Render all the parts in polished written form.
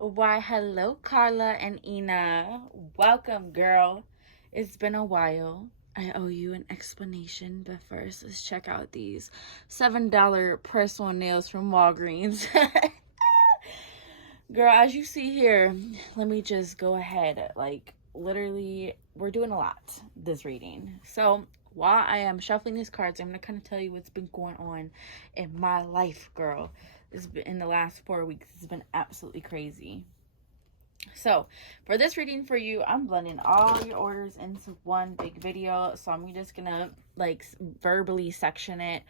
Why, hello, Carla and Ina. Welcome, girl. It's been a while. I owe you an explanation, but first, let's check out these $7 press-on nails from Walgreens. Girl, as you see here, let me just go ahead. Like, literally, we're doing a lot this reading. So, while I am shuffling these cards, I'm going to kind of tell you what's been going on in my life, girl. This has been, in the last 4 weeks, it's been absolutely crazy. So, for this reading for you, I'm blending all your orders into one big video. So, I'm just going to, like, verbally section it.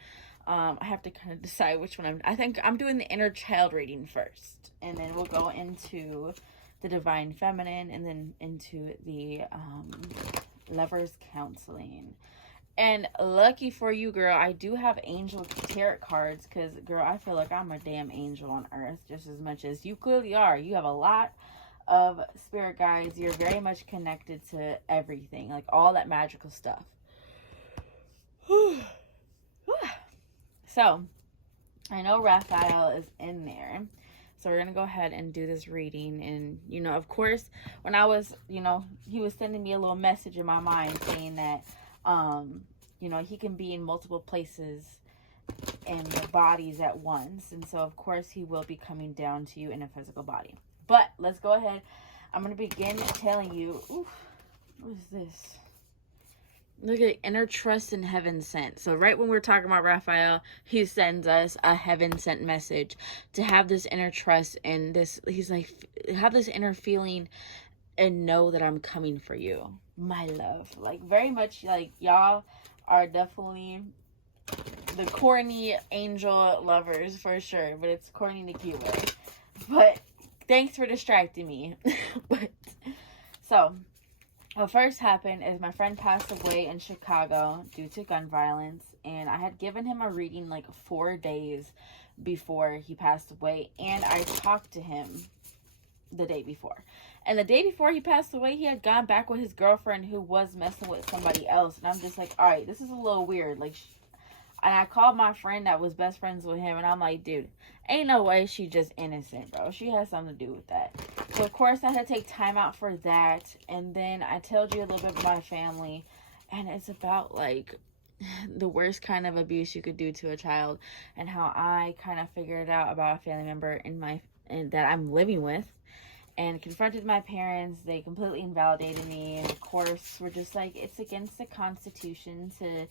I have to kind of decide which one I think I'm doing the inner child reading first, and then we'll go into the divine feminine, and then into the lovers counseling. And lucky for you, girl, I do have angel tarot cards, because, girl, I feel like I'm a damn angel on earth just as much as you clearly are. You have a lot of spirit guides. You're very much connected to everything, like all that magical stuff. So, I know Raphael is in there. So we're going to go ahead and do this reading. And, of course, when I was, he was sending me a little message in my mind saying that, he can be in multiple places and bodies at once. And so, of course, he will be coming down to you in a physical body. But let's go ahead. I'm going to begin telling you, what is this? Look at inner trust and heaven sent. So right when we're talking about Raphael, he sends us a heaven sent message to have this inner trust and this. He's like, have this inner feeling and know that I'm coming for you, my love. Like, very much like y'all are definitely the corny angel lovers for sure, but it's corny in a cute way. But thanks for distracting me. So. What first happened is my friend passed away in Chicago due to gun violence, and I had given him a reading like 4 days before he passed away, and I talked to him the day before. And the day before he passed away, he had gone back with his girlfriend who was messing with somebody else, and I'm just like, all right, this is a little weird. Like, and I called my friend that was best friends with him, and I'm like, dude, ain't no way she just innocent, bro. She has something to do with that. So, of course, I had to take time out for that. And then I told you a little bit about my family. And it's about, like, the worst kind of abuse you could do to a child. And how I kind of figured out about a family member that I'm living with. And confronted my parents. They completely invalidated me. And, of course, we're just like, it's against the Constitution to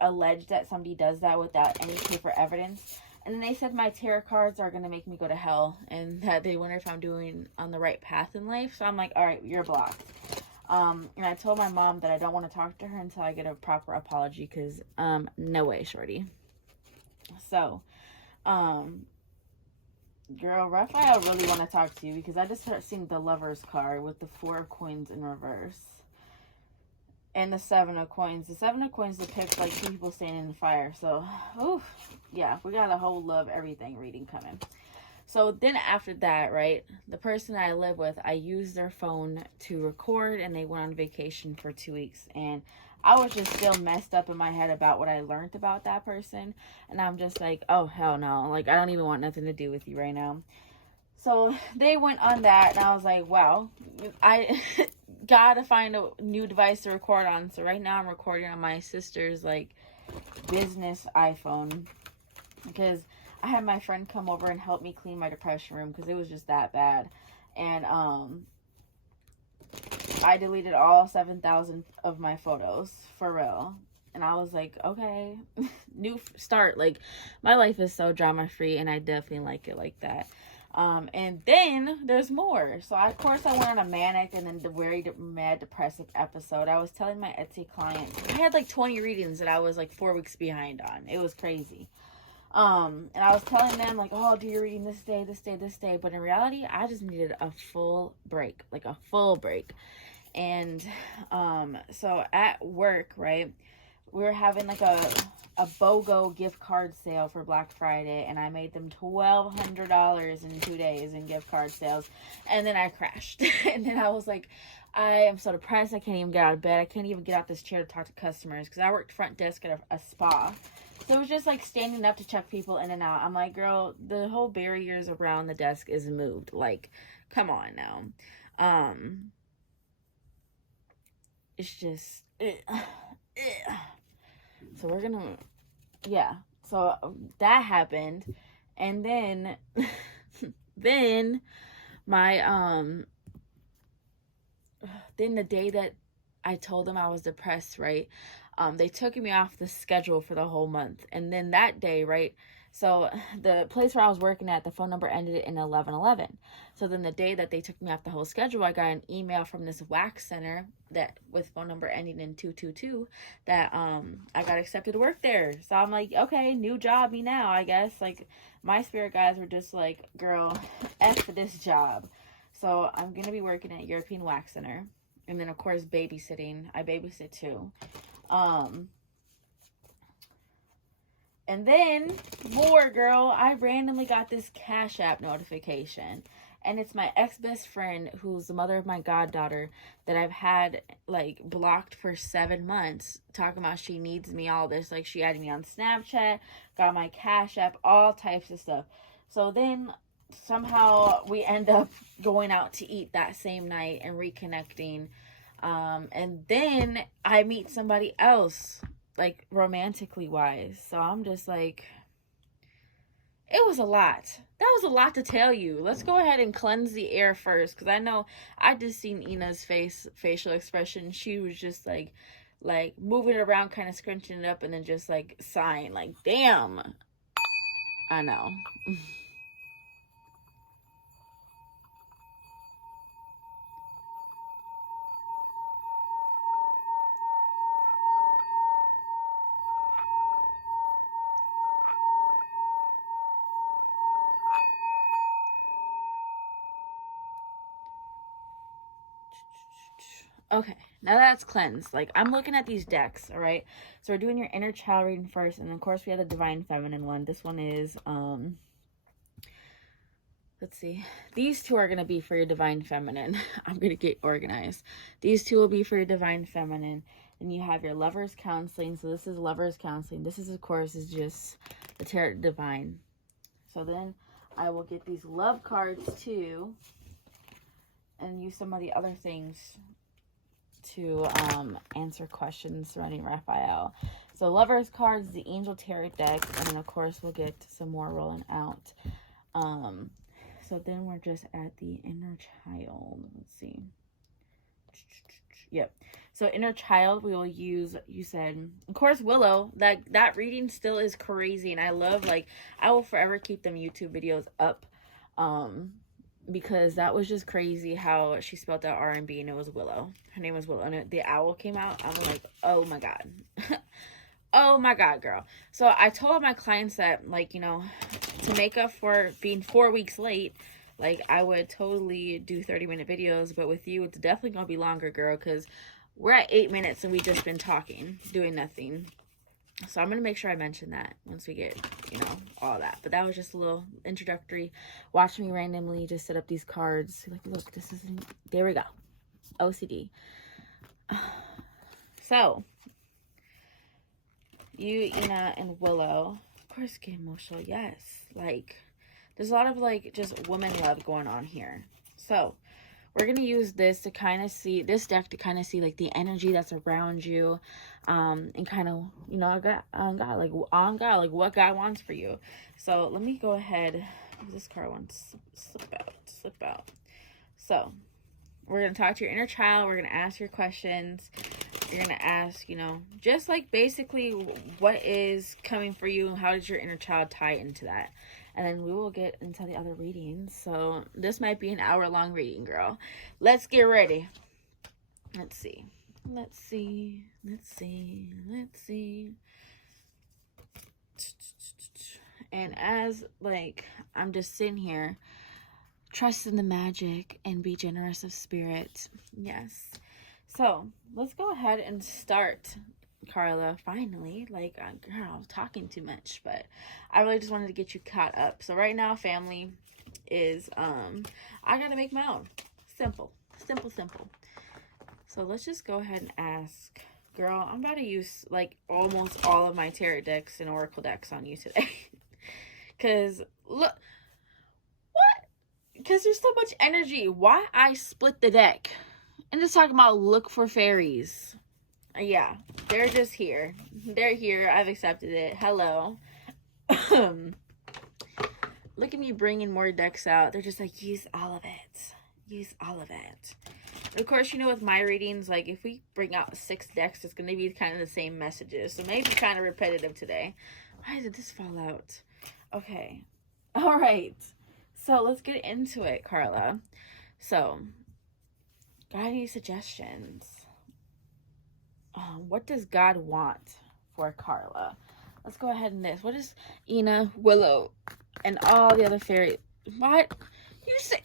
allege that somebody does that without any paper evidence. And then they said my tarot cards are going to make me go to hell, and that they wonder if I'm doing on the right path in life. So I'm like, all right, you're blocked. And I told my mom that I don't want to talk to her until I get a proper apology, because no way, shorty. So girl, Raphael really want to talk to you, because I just started seeing the Lover's card with the 4 of coins in reverse. And the 7 of coins. The 7 of coins depicts like 2 people standing in the fire. So, yeah, we got a whole love everything reading coming. So then after that, right, the person I live with, I used their phone to record, and they went on vacation for 2 weeks. And I was just still messed up in my head about what I learned about that person. And I'm just like, oh, hell no. Like, I don't even want nothing to do with you right now. So they went on that, and I was like, wow, I gotta find a new device to record on. So right now I'm recording on my sister's, like, business iPhone, because I had my friend come over and help me clean my depression room, because it was just that bad. And I deleted all 7,000 of my photos, for real. And I was like, okay, new start. Like, my life is so drama free, and I definitely like it like that. And then there's more. So of course I went on a manic and then the very mad depressive episode. I was telling my Etsy clients, I had like 20 readings that I was like 4 weeks behind on. It was crazy. And I was telling them like, oh, do your reading this day, this day, this day. But in reality, I just needed a full break, like a full break. And, so at work, right, we were having like a BOGO gift card sale for Black Friday, and I made them $1,200 in 2 days in gift card sales, and then I crashed. And then I was like, I am so depressed, I can't even get out of bed, I can't even get out this chair to talk to customers, because I worked front desk at a spa. So So it was just like standing up to check people in and out. I'm like, girl, the whole barriers around the desk is moved. Like, come on now. It's just, so we're gonna, yeah. So that happened, and then, then my then the day that I told them I was depressed, right? They took me off the schedule for the whole month. And then that day, right? So the place where I was working at, the phone number ended in 1111. So then the day that they took me off the whole schedule, I got an email from this wax center that with phone number ending in 222 that I got accepted to work there. So I'm like, okay, new job me now, I guess. Like my spirit guides were just like, girl, F this job. So I'm going to be working at European Wax Center. And then, of course, babysitting. I babysit, too. And then, more, girl, I randomly got this Cash App notification. And it's my ex-best friend, who's the mother of my goddaughter, that I've had, like, blocked for 7 months. Talking about she needs me, all this. Like, she added me on Snapchat, got my Cash App, all types of stuff. So then somehow we end up going out to eat that same night and reconnecting. And then I meet somebody else, like romantically wise. So I'm just like, it was a lot. That was a lot to tell you. Let's go ahead and cleanse the air first. Because I know I just seen Ina's facial expression. She was just like moving it around, kind of scrunching it up and then just like sighing like, damn. I know. Okay, now that's cleansed. Like, I'm looking at these decks, all right? So we're doing your inner child reading first, and of course we have the divine feminine one. This one is, let's see. These two are going to be for your divine feminine. I'm going to get organized. These two will be for your divine feminine. And you have your lover's counseling. So this is lover's counseling. This is, of course, is just the tarot divine. So then I will get these love cards, too, and use some of the other things to answer questions surrounding Raphael. So Lover's cards, the Angel Tarot deck, and then of course we'll get some more rolling out. So then we're just at the inner child. Let's see. Yep. So inner child, we will use, you said, of course, Willow. That reading still is crazy, and I love, like, I will forever keep them YouTube videos up. Because that was just crazy how she spelled out R&B and it was Willow. Her name was Willow. And the owl came out. I was like, oh my God. Oh my God, girl. So I told my clients that, like, you know, to make up for being 4 weeks late, like, I would totally do 30-minute videos. But with you, it's definitely going to be longer, girl. Because we're at 8 minutes and we just been talking, doing nothing. So I'm going to make sure I mention that once we get, you know, all that. But that was just a little introductory. Watch me randomly just set up these cards. Like, look, this is, there we go. OCD. So, you, Ina, and Willow, of course, get emotional. Yes. Like, there's a lot of, like, just woman love going on here. So, we're going to use this to kind of see, this deck to kind of see, like, the energy that's around you, and kind of, you know, on God, what God wants for you. So, let me go ahead. This card wants to slip out. So, we're going to talk to your inner child. We're going to ask your questions. You're going to ask, you know, just, like, basically what is coming for you and how does your inner child tie into that. And then we will get into the other readings. So this might be an hour-long reading, girl. Let's get ready. Let's see. And as, like, I'm just sitting here, trust in the magic and be generous of spirit. Yes. So let's go ahead and start, Karla. Finally, like, girl, I was talking too much, but I really just wanted to get you caught up. So right now, family, is I gotta make my own. Simple. So let's just go ahead and ask Girl, I'm about to use like almost all of my tarot decks and oracle decks on you today. Because, look, what? Because there's so much energy. Why I split the deck? And just talking about look for fairies. Yeah, they're just here. They're here. I've accepted it. Hello. Look at me bringing more decks out. They're just like, use all of it. Use all of it. Of course, you know, with my readings, like, if we bring out 6 decks, it's going to be kind of the same messages. So maybe kind of repetitive today. Why did this fall out? Okay. All right. So let's get into it, Carla. So, got any suggestions? What does God want for Carla? Let's go ahead and this. What is Ina, Willow, and all the other fairies? What? You say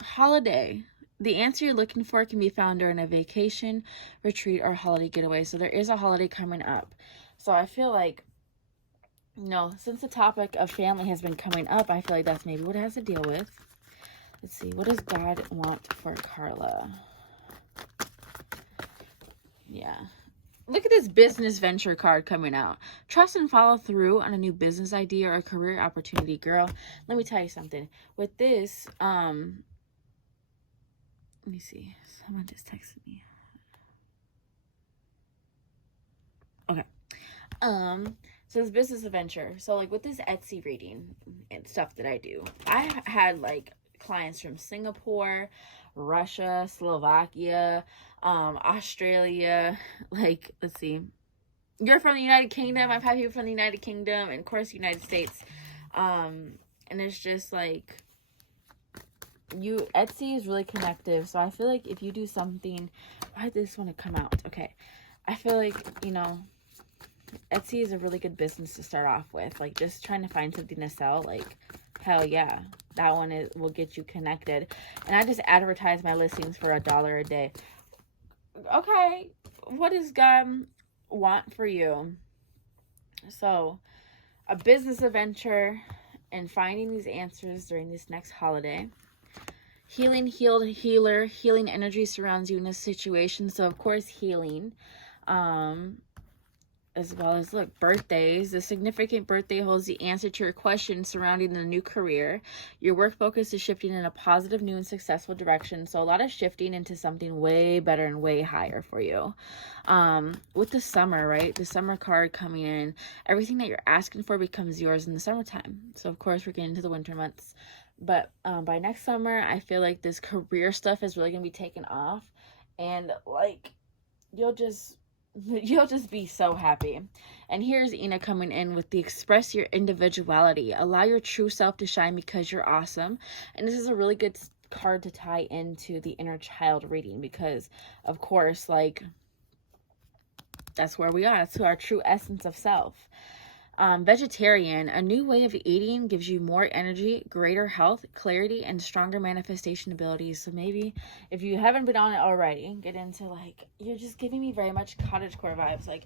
holiday. The answer you're looking for can be found during a vacation, retreat, or holiday getaway. So there is a holiday coming up. So I feel like, since the topic of family has been coming up, I feel like that's maybe what it has to deal with. Let's see. What does God want for Carla? Yeah. Look at this business venture card coming out. Trust and follow through on a new business idea or a career opportunity. Girl, let me tell you something. With this, let me see. Someone just texted me. Okay. So this business adventure. So like with this Etsy reading and stuff that I do, I had like clients from Singapore, Russia, Slovakia, Australia, like, let's see. You're from the United Kingdom. I've had people from the United Kingdom and of course United States. And it's just like, Etsy is really connective. So I feel like if you do something, why did this want to come out? Okay. I feel like, Etsy is a really good business to start off with. Like, just trying to find something to sell, like, hell yeah, that one will get you connected. And I just advertise my listings for $1 a day. Okay, what does God want for you? So, a business adventure and finding these answers during this next holiday. Healing, healed, healer. Healing energy surrounds you in this situation. So, of course, healing. As well as, look, birthdays. The significant birthday holds the answer to your question surrounding the new career. Your work focus is shifting in a positive, new, and successful direction. So a lot of shifting into something way better and way higher for you. With the summer, right? The summer card coming in, everything that you're asking for becomes yours in the summertime. So, of course, we're getting into the winter months. But by next summer, I feel like this career stuff is really going to be taken off. And, like, you'll just be so happy. And here's Ina coming in with the express your individuality. Allow your true self to shine because you're awesome. And this is a really good card to tie into the inner child reading because, of course, like, that's where we are. That's our true essence of self. Vegetarian, a new way of eating gives you more energy, greater health, clarity, and stronger manifestation abilities. So maybe if you haven't been on it already, get into, like, you're just giving me very much cottagecore vibes. Like,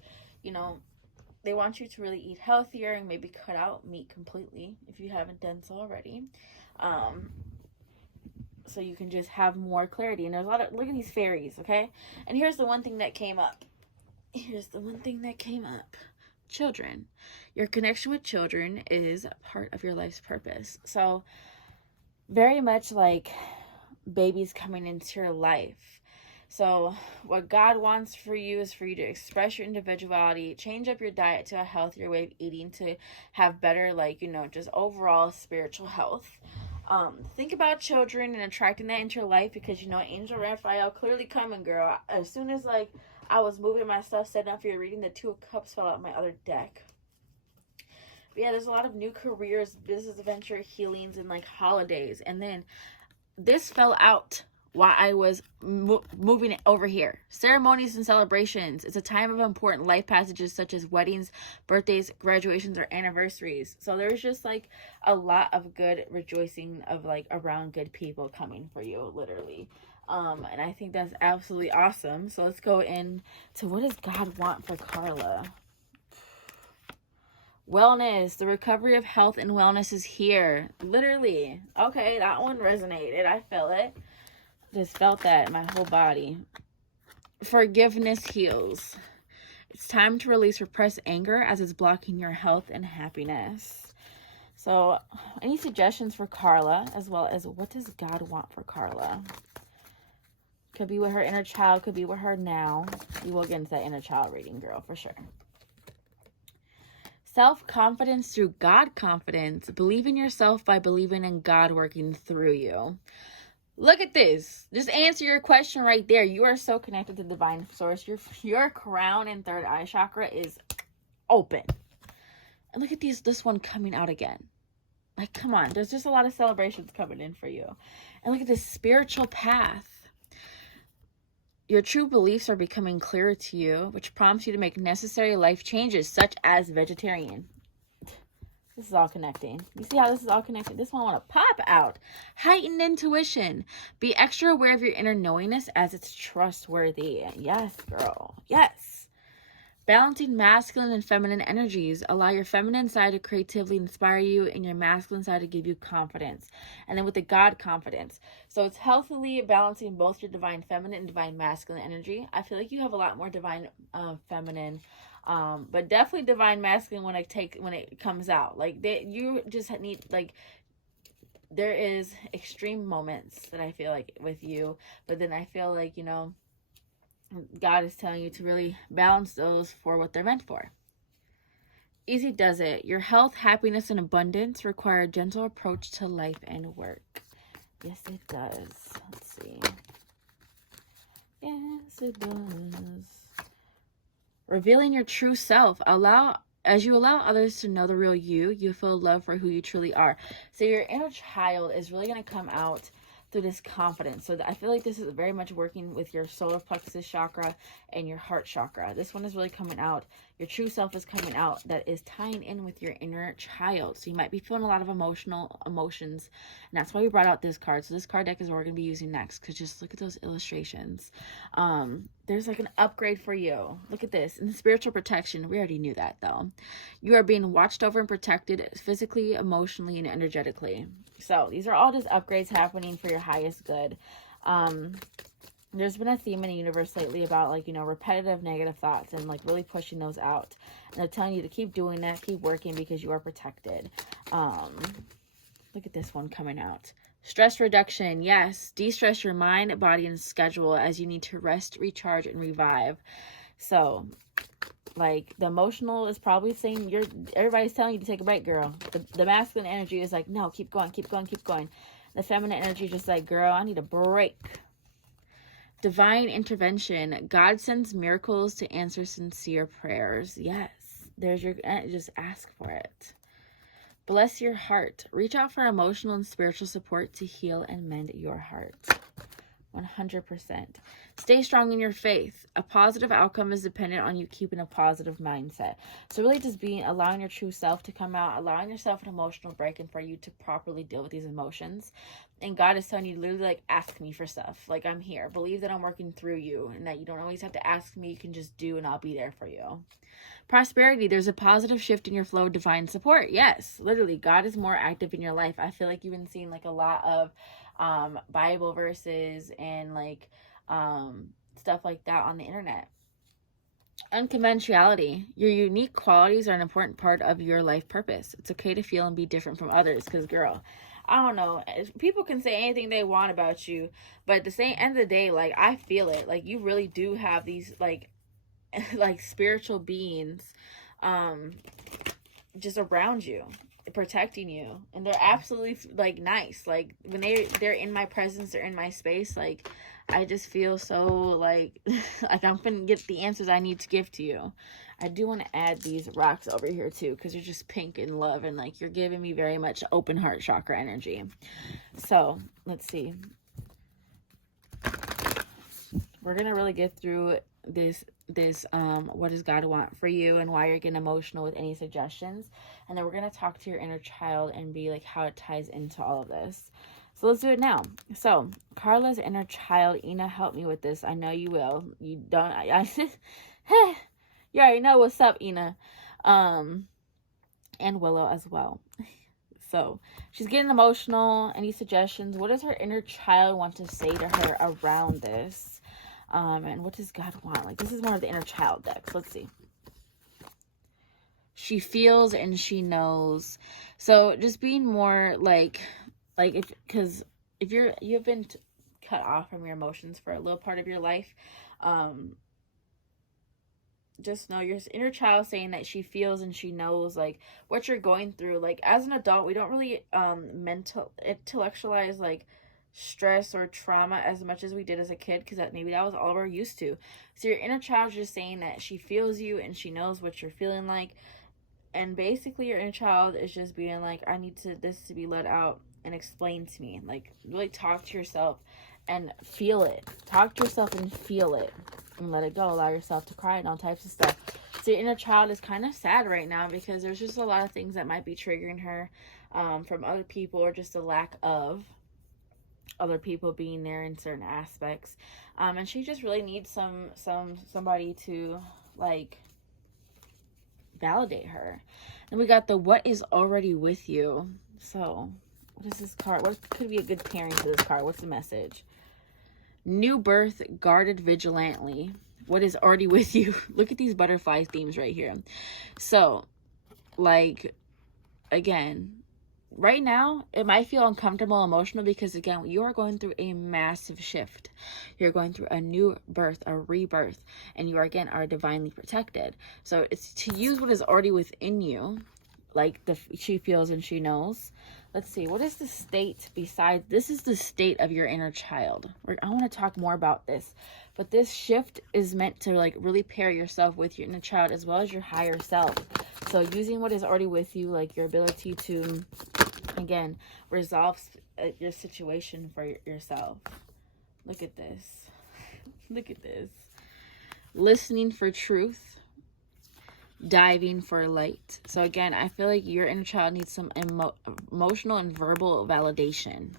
they want you to really eat healthier and maybe cut out meat completely if you haven't done so already. So you can just have more clarity. And there's a lot of, look at these fairies, okay? And here's the one thing that came up. Children. Your connection with children is part of your life's purpose. So very much like babies coming into your life. So what God wants for you is for you to express your individuality, change up your diet to a healthier way of eating to have better, like, just overall spiritual health. Think about children and attracting that into your life because, Angel Raphael clearly coming, girl. As soon as, like, I was moving my stuff, setting up for your reading, the 2 of Cups fell out my other deck. But yeah, there's a lot of new careers, business adventure, healings, and, like, holidays. And then this fell out while I was moving it over here. Ceremonies and celebrations. It's a time of important life passages such as weddings, birthdays, graduations, or anniversaries. So there's just, like, a lot of good rejoicing of, like, around good people coming for you, literally. And I think that's absolutely awesome. So let's go into what does God want for Carla? Wellness. The recovery of health and wellness is here. Literally. Okay, that one resonated. I felt it. Just felt that in my whole body. Forgiveness heals. It's time to release repressed anger as it's blocking your health and happiness. So, any suggestions for Karla, as well as what does God want for Karla? Could be with her inner child, could be with her now. We will get into that inner child reading, girl, for sure. Self-confidence through God confidence. Believe in yourself by believing in God working through you. Look at this. Just answer your question right there. You are so connected to divine source. Your crown and third eye chakra is open. And look at this one coming out again. Like, come on. There's just a lot of celebrations coming in for you. And look at this spiritual path. Your true beliefs are becoming clearer to you, which prompts you to make necessary life changes, such as vegetarian. This is all connecting. You see how this is all connected? This one I want to pop out. Heightened intuition. Be extra aware of your inner knowingness as it's trustworthy. Yes, girl. Yes. Balancing masculine and feminine energies. Allow your feminine side to creatively inspire you and your masculine side to give you confidence. And then with the God confidence. So it's healthily balancing both your divine feminine and divine masculine energy. I feel like you have a lot more divine feminine, but definitely divine masculine when it comes out. Like you just need, like, there is extreme moments that I feel like with you, but then I feel like, you know, God is telling you to really balance those for what they're meant for. Easy does it. Your health, happiness, and abundance require a gentle approach to life and work. Yes, it does. Let's see. Yes, it does. Revealing your true self. As you allow others to know the real you, you feel love for who you truly are. So your inner child is really going to come out through this confidence. So I feel like this is very much working with your solar plexus chakra and your heart chakra. This one is really coming out. Your true self is coming out, that is tying in with your inner child. So you might be feeling a lot of emotions. And that's why we brought out this card. So this card deck is what we're going to be using next, because just look at those illustrations. There's like an upgrade for you. Look at this. And spiritual protection. We already knew that though. You are being watched over and protected physically, emotionally, and energetically. So these are all just upgrades happening for your highest good. There's been a theme in the universe lately about, like, you know, repetitive negative thoughts and like really pushing those out. And they're telling you to keep doing that, keep working, because you are protected. Look at this one coming out. Stress reduction. Yes. De-stress your mind, body, and schedule as you need to rest, recharge, and revive. So, like, the emotional is probably saying everybody's telling you to take a break, girl. The masculine energy is like, no, keep going, keep going, keep going. The feminine energy is just like, girl, I need a break. Divine intervention. God sends miracles to answer sincere prayers. Yes. There's your, just ask for it. Bless your heart. Reach out for emotional and spiritual support to heal and mend your heart. 100%. Stay strong in your faith. A positive outcome is dependent on you keeping a positive mindset. So really just allowing your true self to come out, allowing yourself an emotional break, and for you to properly deal with these emotions. And God is telling you, literally, like, ask me for stuff. Like, I'm here. Believe that I'm working through you, and that you don't always have to ask me. You can just do, and I'll be there for you. Prosperity. There's a positive shift in your flow of divine support. Yes, literally, God is more active in your life. I feel like you've been seeing like a lot of Bible verses and like stuff like that on the internet. Unconventionality. Your unique qualities are an important part of your life purpose. It's okay to feel and be different from others, because, girl, I don't know, people can say anything they want about you, but at the same end of the day, like, I feel it. Like, you really do have these like like spiritual beings just around you, protecting you, and they're absolutely like nice. Like, when they're in my presence, they're in my space, like, I just feel so like like I'm gonna get the answers I need to give to you. I do want to add these rocks over here too, because they're just pink and love, and like you're giving me very much open heart chakra energy. So let's see, we're gonna really get through this what does God want for you, and why you're getting emotional with any suggestions, and then we're going to talk to your inner child and be like how it ties into all of this. So let's do it now. So Karla's inner child. Ina, help me with this. I know you will. You don't, you already know what's up, Ina. And Willow as well. So she's getting emotional. Any suggestions? What does her inner child want to say to her around this? And what does God want? Like, this is more of the inner child decks. Let's see. She feels and she knows. So just being more like because if you've been cut off from your emotions for a little part of your life, just know your inner child saying that she feels and she knows like what you're going through. Like, as an adult, we don't really intellectualize like stress or trauma as much as we did as a kid, because maybe that was all we're used to. So your inner child is just saying that she feels you and she knows what you're feeling like. And basically your inner child is just being like, I need this to be let out and explained to me. Like, really talk to yourself and feel it. Talk to yourself and feel it. And let it go. Allow yourself to cry and all types of stuff. So your inner child is kind of sad right now because there's just a lot of things that might be triggering her from other people, or just a lack of other people being there in certain aspects. And she just really needs somebody to like validate her. And we got the what is already with you. So what is this card? What could be a good pairing for this card? What's the message? New birth, guarded vigilantly. What is already with you? Look at these butterfly themes right here. So, like, again, right now, it might feel uncomfortable, emotional, because, again, you are going through a massive shift. You're going through a new birth, a rebirth, and you, again, are divinely protected. So, it's to use what is already within you, like she feels and she knows. Let's see, what is the state besides, this is the state of your inner child. I want to talk more about this, but this shift is meant to like really pair yourself with your inner child as well as your higher self. So using what is already with you, like your ability to, again, resolve your situation for yourself. Look at this. Look at this. Listening for truth. Diving for light. So again, I feel like your inner child needs some emotional and verbal validation.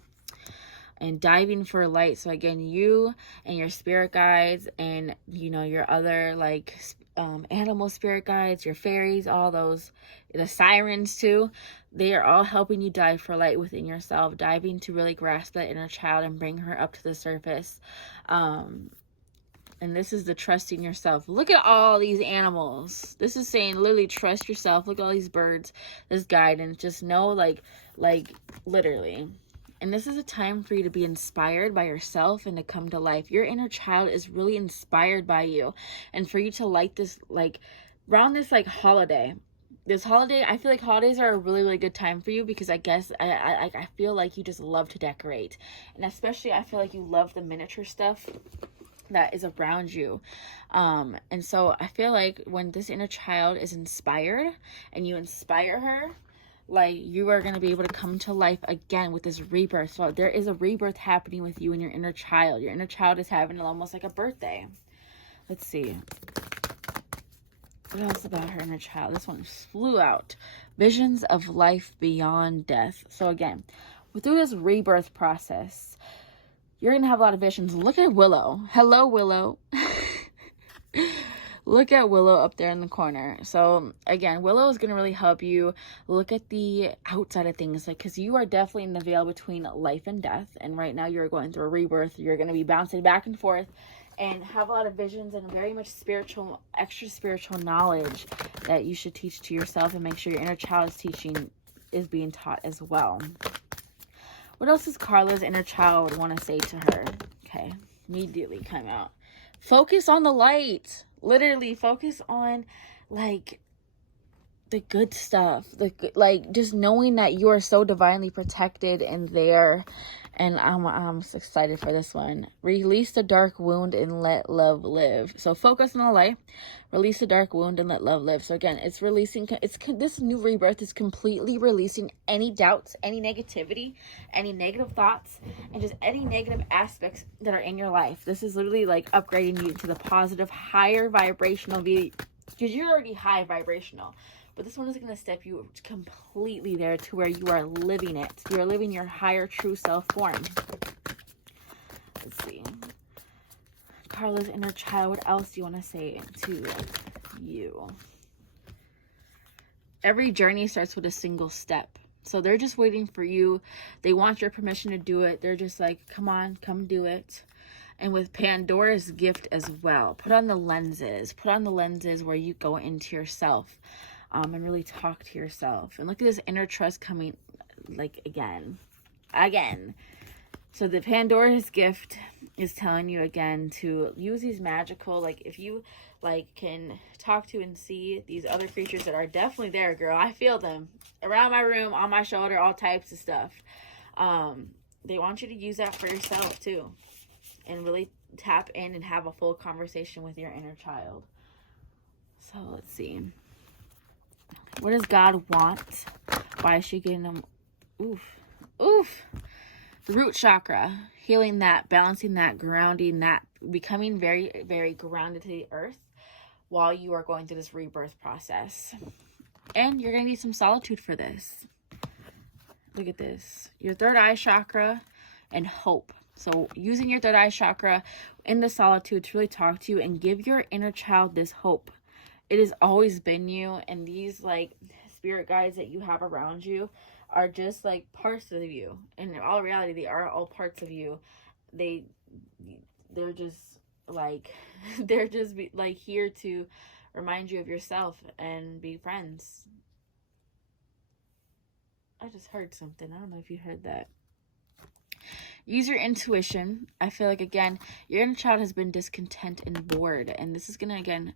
And diving for light. So again, you and your spirit guides and, you know, your other like animal spirit guides, your fairies, all those, the sirens too, they are all helping you dive for light within yourself, diving to really grasp that inner child and bring her up to the surface. And this is the trusting yourself. Look at all these animals. This is saying literally trust yourself. Look at all these birds, this guidance. Just know, like literally. And this is a time for you to be inspired by yourself and to come to life. Your inner child is really inspired by you. And for you to like this, like around this like holiday. This holiday, I feel like holidays are a really, really good time for you because I guess I feel like you just love to decorate. And especially I feel like you love the miniature stuff that is around you. And so I feel like when this inner child is inspired and you inspire her, like you are going to be able to come to life again with this rebirth. So there is a rebirth happening with you and your inner child. Your inner child is having almost like a birthday. Let's see. What else about her inner child? This one flew out. Visions of life beyond death. So again, through this rebirth process, you're going to have a lot of visions. Look at Willow. Hello, Willow. Look at Willow up there in the corner. So, again, Willow is going to really help you look at the outside of things. Like, because you are definitely in the veil between life and death. And right now you're going through a rebirth. You're going to be bouncing back and forth and have a lot of visions and very much spiritual, extra spiritual knowledge that you should teach to yourself and make sure your inner child is being taught as well. What else does Karla's inner child want to say to her? Okay, immediately come out. Focus on the light. Literally, focus on, like, the good stuff. Like, just knowing that you are so divinely protected and there. And I'm so excited for this one. Release the dark wound and let love live. So focus on the light. Release the dark wound and let love live. So again, it's releasing. This new rebirth is completely releasing any doubts, any negativity, any negative thoughts, and just any negative aspects that are in your life. This is literally like upgrading you to the positive, higher vibrational because you're already high vibrational. But this one is going to step you completely there to where you are living it. You are living your higher true self form. Let's see. Karla's inner child, what else do you want to say to you? Every journey starts with a single step. So they're just waiting for you. They want your permission to do it. They're just like, come on, come do it. And with Pandora's gift as well, put on the lenses. Put on the lenses where you go into yourself and really talk to yourself. And look at this inner trust coming, like, again. So the Pandora's gift is telling you again to use these magical, like, if you, like, can talk to and see these other creatures that are definitely there, girl. I feel them around my room, on my shoulder, all types of stuff. They want you to use that for yourself too, and really tap in and have a full conversation with your inner child. So let's see. What does God want? Why is she getting them? Oof. The root chakra, healing that, balancing that, grounding that, becoming very, very grounded to the earth while you are going through this rebirth process. And you're going to need some solitude for this. Look at this. Your third eye chakra and hope. So using your third eye chakra in the solitude to really talk to you and give your inner child this hope. It has always been you, and these, like, spirit guides that you have around you are just like parts of you. And in all reality, they are all parts of you. They're just like, they're just like here to remind you of yourself and be friends. I just heard something. I don't know if you heard that. Use your intuition. I feel like, again, your inner child has been discontent and bored. And this is going to, again,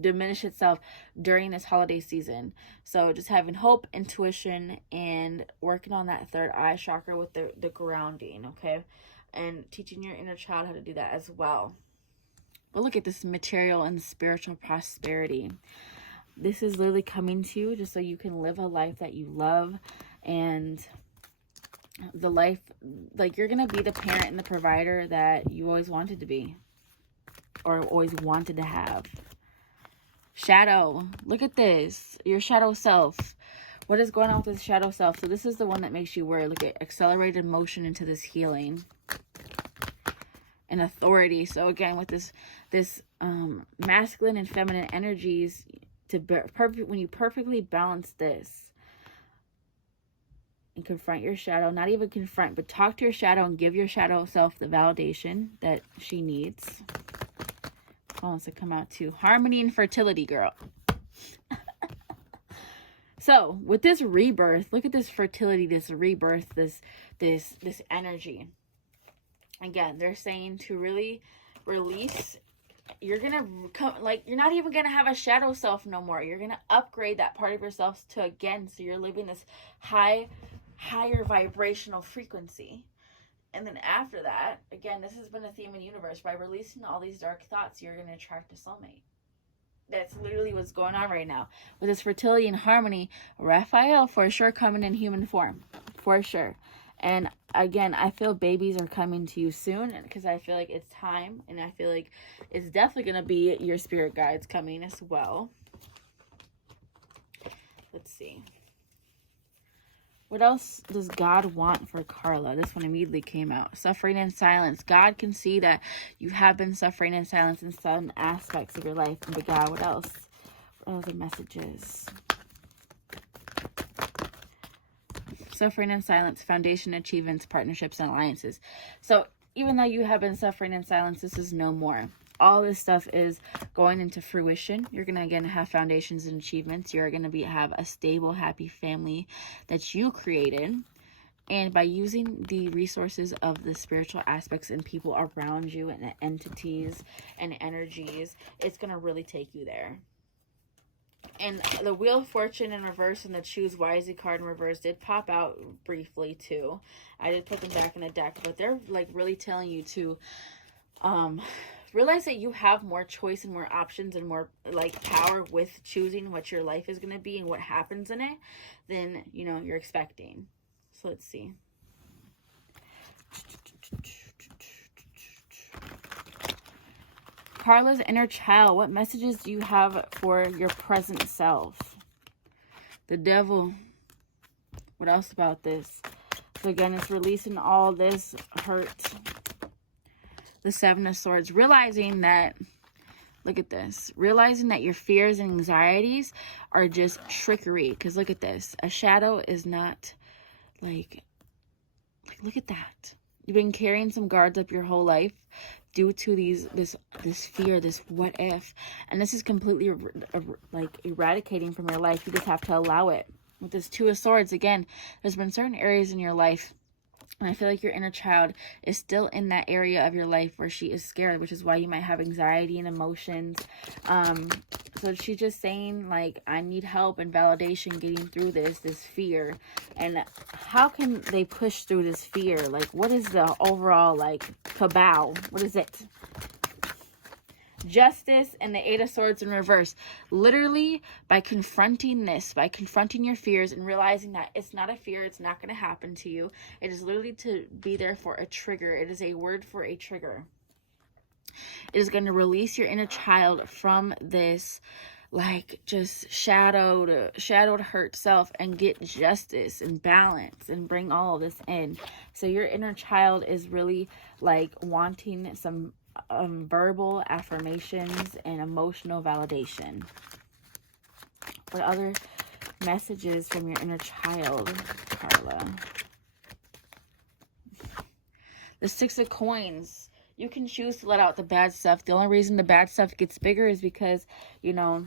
diminish itself during this holiday season. So just having hope, intuition, and working on that third eye chakra with the grounding, okay? And teaching your inner child how to do that as well. But look at this material and spiritual prosperity. This is literally coming to you just so you can live a life that you love, and the life, like, you're going to be the parent and the provider that you always wanted to be, or always wanted to have. Shadow. Look at this. Your shadow self. What is going on with this shadow self? So this is the one that makes you worry. Look at accelerated motion into this healing and authority. So again, with this masculine and feminine energies, when you perfectly balance this and confront your shadow, not even confront, but talk to your shadow and give your shadow self the validation that she needs. Wants to come out too. Harmony and fertility, girl. So with this rebirth, look at this fertility, this rebirth, this energy. Again, they're saying to really release. You're gonna come, like, you're not even gonna have a shadow self no more. You're gonna upgrade that part of yourself to, again, so you're living this higher vibrational frequency. And then after that, again, this has been a theme in the universe. By releasing all these dark thoughts, you're going to attract a soulmate. That's literally what's going on right now. With this fertility and harmony, Raphael for sure coming in human form. For sure. And again, I feel babies are coming to you soon, because I feel like it's time. And I feel like it's definitely going to be your spirit guides coming as well. Let's see. What else does God want for Karla? This one immediately came out. Suffering in silence. God can see that you have been suffering in silence in some aspects of your life. And but God, what else? What are the messages? Suffering in silence. Foundation, achievements, partnerships, and alliances. So even though you have been suffering in silence, this is no more. All this stuff is going into fruition. You're going to, again, have foundations and achievements. You're going to have a stable, happy family that you created. And by using the resources of the spiritual aspects and people around you and entities and energies, it's going to really take you there. And the Wheel of Fortune in reverse and the Choose Wisely card in reverse did pop out briefly too. I did put them back in the deck, but they're, like, really telling you to realize that you have more choice and more options and more, like, power with choosing what your life is going to be and what happens in it than, you know, you're expecting. So let's see. Karla's inner child. What messages do you have for your present self? The Devil. What else about this? So again, it's releasing all this hurt. The Seven of Swords. Realizing that, look at this. Realizing that your fears and anxieties are just trickery. Because look at this. A shadow is not, like, look at that. You've been carrying some guards up your whole life due to this fear, this what if, and this is completely like eradicating from your life. You just have to allow it. With this Two of Swords, again, there's been certain areas in your life, and I feel like your inner child is still in that area of your life where she is scared, which is why you might have anxiety and emotions. So she's just saying, like, I need help and validation getting through this fear. And how can they push through this fear? Like, what is the overall, like, cabal? What is it? Justice and the Eight of Swords in reverse. Literally, by confronting this, by confronting your fears and realizing that it's not a fear, it's not going to happen to you. It is literally to be there for a trigger. It is a word for a trigger. It is going to release your inner child from this, like, just shadowed hurt self, and get justice and balance and bring all of this in. So your inner child is really, like, wanting some verbal affirmations and emotional validation. What other messages from your inner child, Carla? The Six of Coins. You can choose to let out the bad stuff. The only reason the bad stuff gets bigger is because, you know,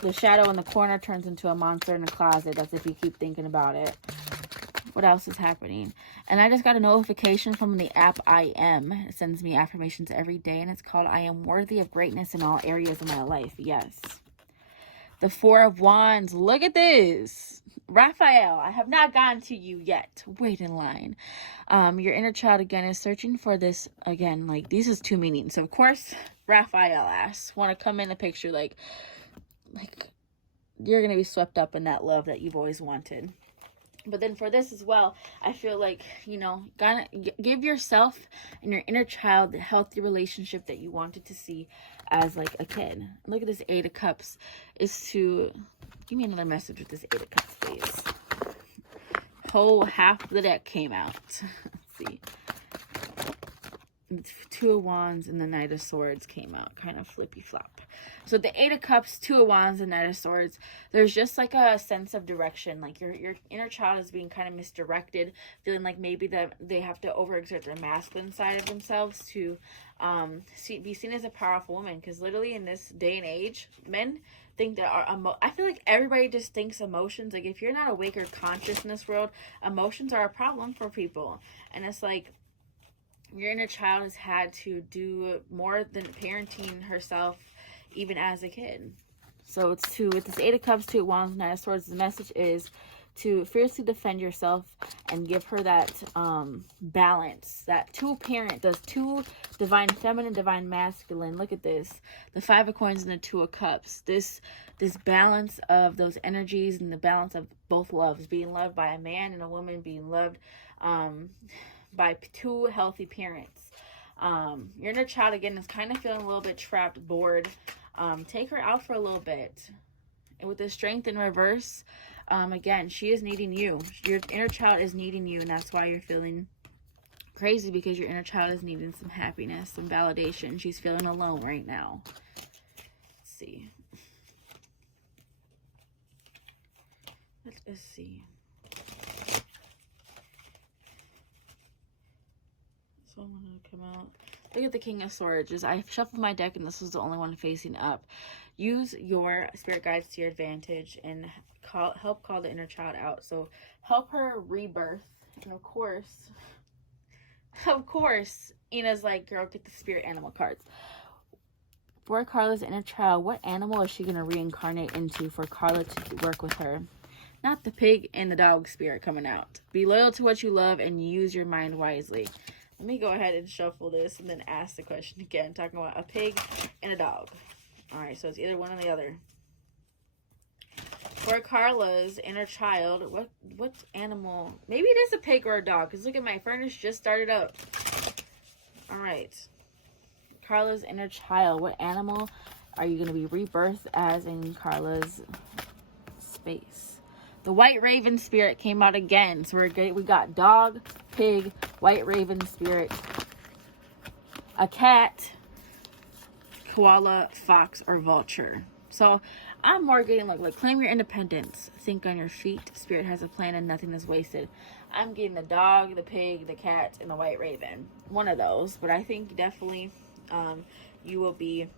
the shadow in the corner turns into a monster in the closet. That's if you keep thinking about it. What else is happening? And I just got a notification from the app I Am. It sends me affirmations every day, and it's called I am worthy of greatness in all areas of my life. Yes. The Four of Wands. Look at this. Raphael, I have not gotten to you yet. Wait in line. Your inner child, again, is searching for this. Again, like, these is two meanings. So, of course, Raphael asks, want to come in the picture, like you're going to be swept up in that love that you've always wanted. But then for this as well, I feel like, you know, gotta give yourself and your inner child the healthy relationship that you wanted to see as, like, a kid. Look at this Eight of Cups. Is to give me another message with this Eight of Cups, please. Whole half of the deck came out. Let's see. It's Two of Wands and the Knight of Swords came out, kind of flippy flop. So the Eight of Cups, Two of Wands, and Knight of Swords, there's just like a sense of direction. Like your inner child is being kind of misdirected, feeling like maybe that they have to overexert their masculine side of themselves to be seen as a powerful woman. Because literally in this day and age, men think that I feel like everybody just thinks emotions, like, if you're not awake or conscious in this world, emotions are a problem for people. And it's like, your inner child has had to do more than parenting herself, even as a kid. So it's with this Eight of Cups, Two of Wands, Nine of Swords, the message is to fiercely defend yourself and give her that balance, that two-parent, those two divine feminine, divine masculine. Look at this, the Five of Coins and the Two of Cups. This balance of those energies and the balance of both loves, being loved by a man and a woman, being loved by two healthy parents. Your inner child, again, is kind of feeling a little bit trapped, bored. Take her out for a little bit. And with the Strength in reverse, again, she is needing you. Your inner child is needing you, and that's why you're feeling crazy, because your inner child is needing some happiness, some validation. She's feeling alone right now. Let's see. Let's see. So I'm going to come out. Look at the King of Swords. I shuffled my deck, and this was the only one facing up. Use your spirit guides to your advantage and help call the inner child out. So help her rebirth. And of course, Ina's like, girl, get the spirit animal cards. For Carla's inner child, what animal is she going to reincarnate into for Carla to work with her? Not the pig and the dog spirit coming out. Be loyal to what you love and use your mind wisely. Let me go ahead and shuffle this and then ask the question again. Talking about a pig and a dog. Alright, so it's either one or the other. For Carla's inner child, what animal? Maybe it is a pig or a dog, because look at my furnace just started up. Alright. Carla's inner child, what animal are you going to be rebirthed as in Carla's space? The White Raven spirit came out again. So we got dog, pig, White Raven spirit, a cat, koala, fox, or vulture. So I'm more getting like claim your independence. Think on your feet. Spirit has a plan and nothing is wasted. I'm getting the dog, the pig, the cat, and the white raven. One of those. But I think definitely you will be.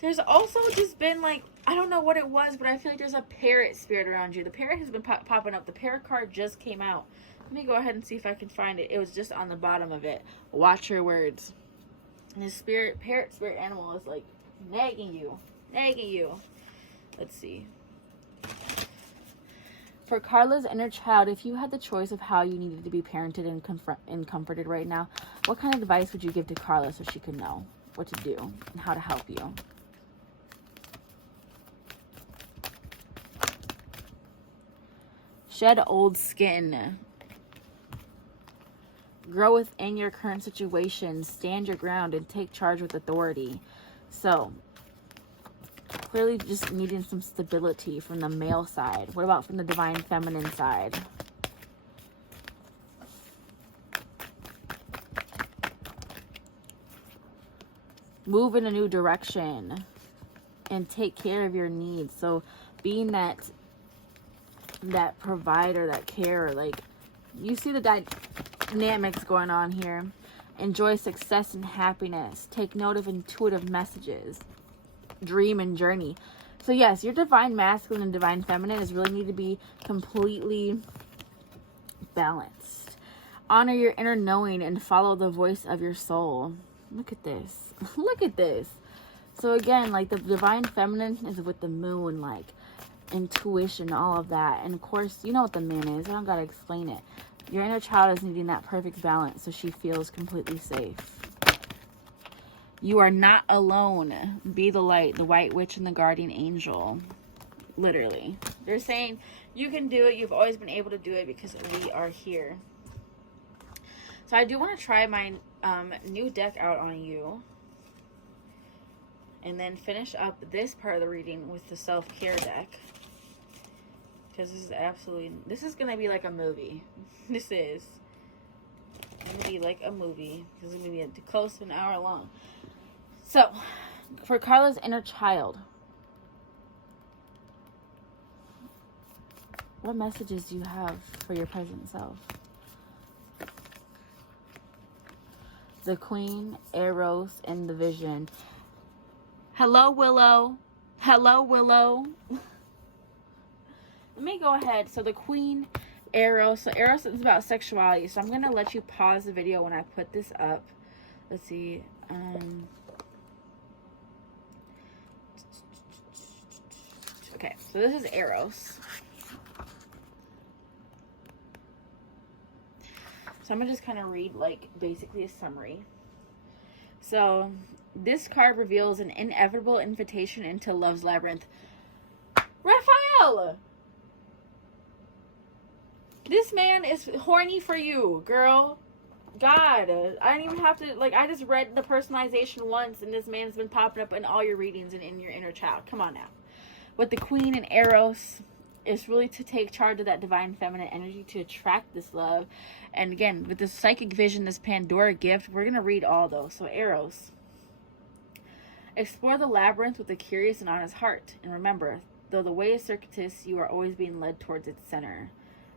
There's also just been like, I don't know what it was, but I feel like there's a parrot spirit around you. The parrot has been popping up. The parrot card just came out. Let me go ahead and see if I can find it. It was just on the bottom of it. Watch your words. And his parrot spirit animal is like nagging you. Let's see. For Karla's inner child, if you had the choice of how you needed to be parented and comforted right now, what kind of advice would you give to Karla so she could know what to do and how to help you? Shed old skin. Grow within your current situation. Stand your ground and take charge with authority. So, clearly just needing some stability from the male side. What about from the divine feminine side? Move in a new direction and take care of your needs. So being that provider, that carer, like you see the dynamics going on here. Enjoy success and happiness. Take note of intuitive messages. Dream and journey. So yes, your divine masculine and divine feminine is really need to be completely balanced. Honor your inner knowing and follow the voice of your soul. Look at this. Look at this. So again, like the divine feminine is with the moon, like intuition, all of that. And of course, you know what the moon is. I don't gotta explain it. Your inner child is needing that perfect balance so she feels completely safe. You are not alone. Be the light, the white witch, and the guardian angel. Literally. They're saying you can do it. You've always been able to do it because we are here. So I do want to try my new deck out on you. And then finish up this part of the reading with the self-care deck. Because this is going to be like a movie. This is. It's going to be like a movie. This is going to be close to an hour long. So, for Karla's inner child, what messages do you have for your present self? The Queen, Eros, and the Vision. Hello, Willow. Hello, Willow. Let me go ahead. So the Queen, Eros. So Eros is about sexuality. So I'm going to let you pause the video when I put this up. Let's see. Okay, so this is Eros. So I'm going to just kind of read, like, basically a summary. So, this card reveals an inevitable invitation into love's labyrinth. Raphael! This man is horny for you, girl. God, I don't even have to, like, I just read the personalization once, and this man's been popping up in all your readings and in your inner child. Come on now. With the Queen and Eros, it's really to take charge of that divine feminine energy to attract this love. And again, with this psychic vision, this Pandora gift, we're going to read all those. So Eros. Explore the labyrinth with a curious and honest heart. And remember, though the way is circuitous, you are always being led towards its center.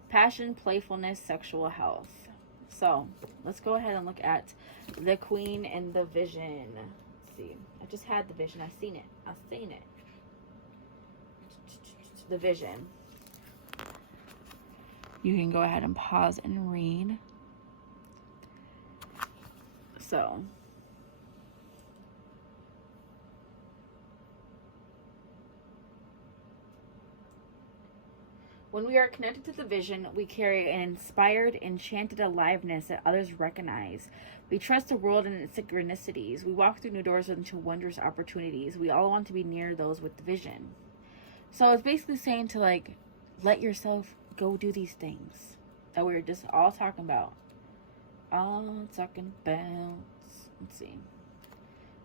Passion, playfulness, sexual health. So, let's go ahead and look at the Queen and the Vision. Let's see. I just had the Vision. I've seen it. The Vision. You can go ahead and pause and read. So, when we are connected to the Vision, we carry an inspired, enchanted aliveness that others recognize. We trust the world and its synchronicities. We walk through new doors into wondrous opportunities. We all want to be near those with the Vision. So it's basically saying to, like, let yourself go do these things that we were just all talking about. Let's see.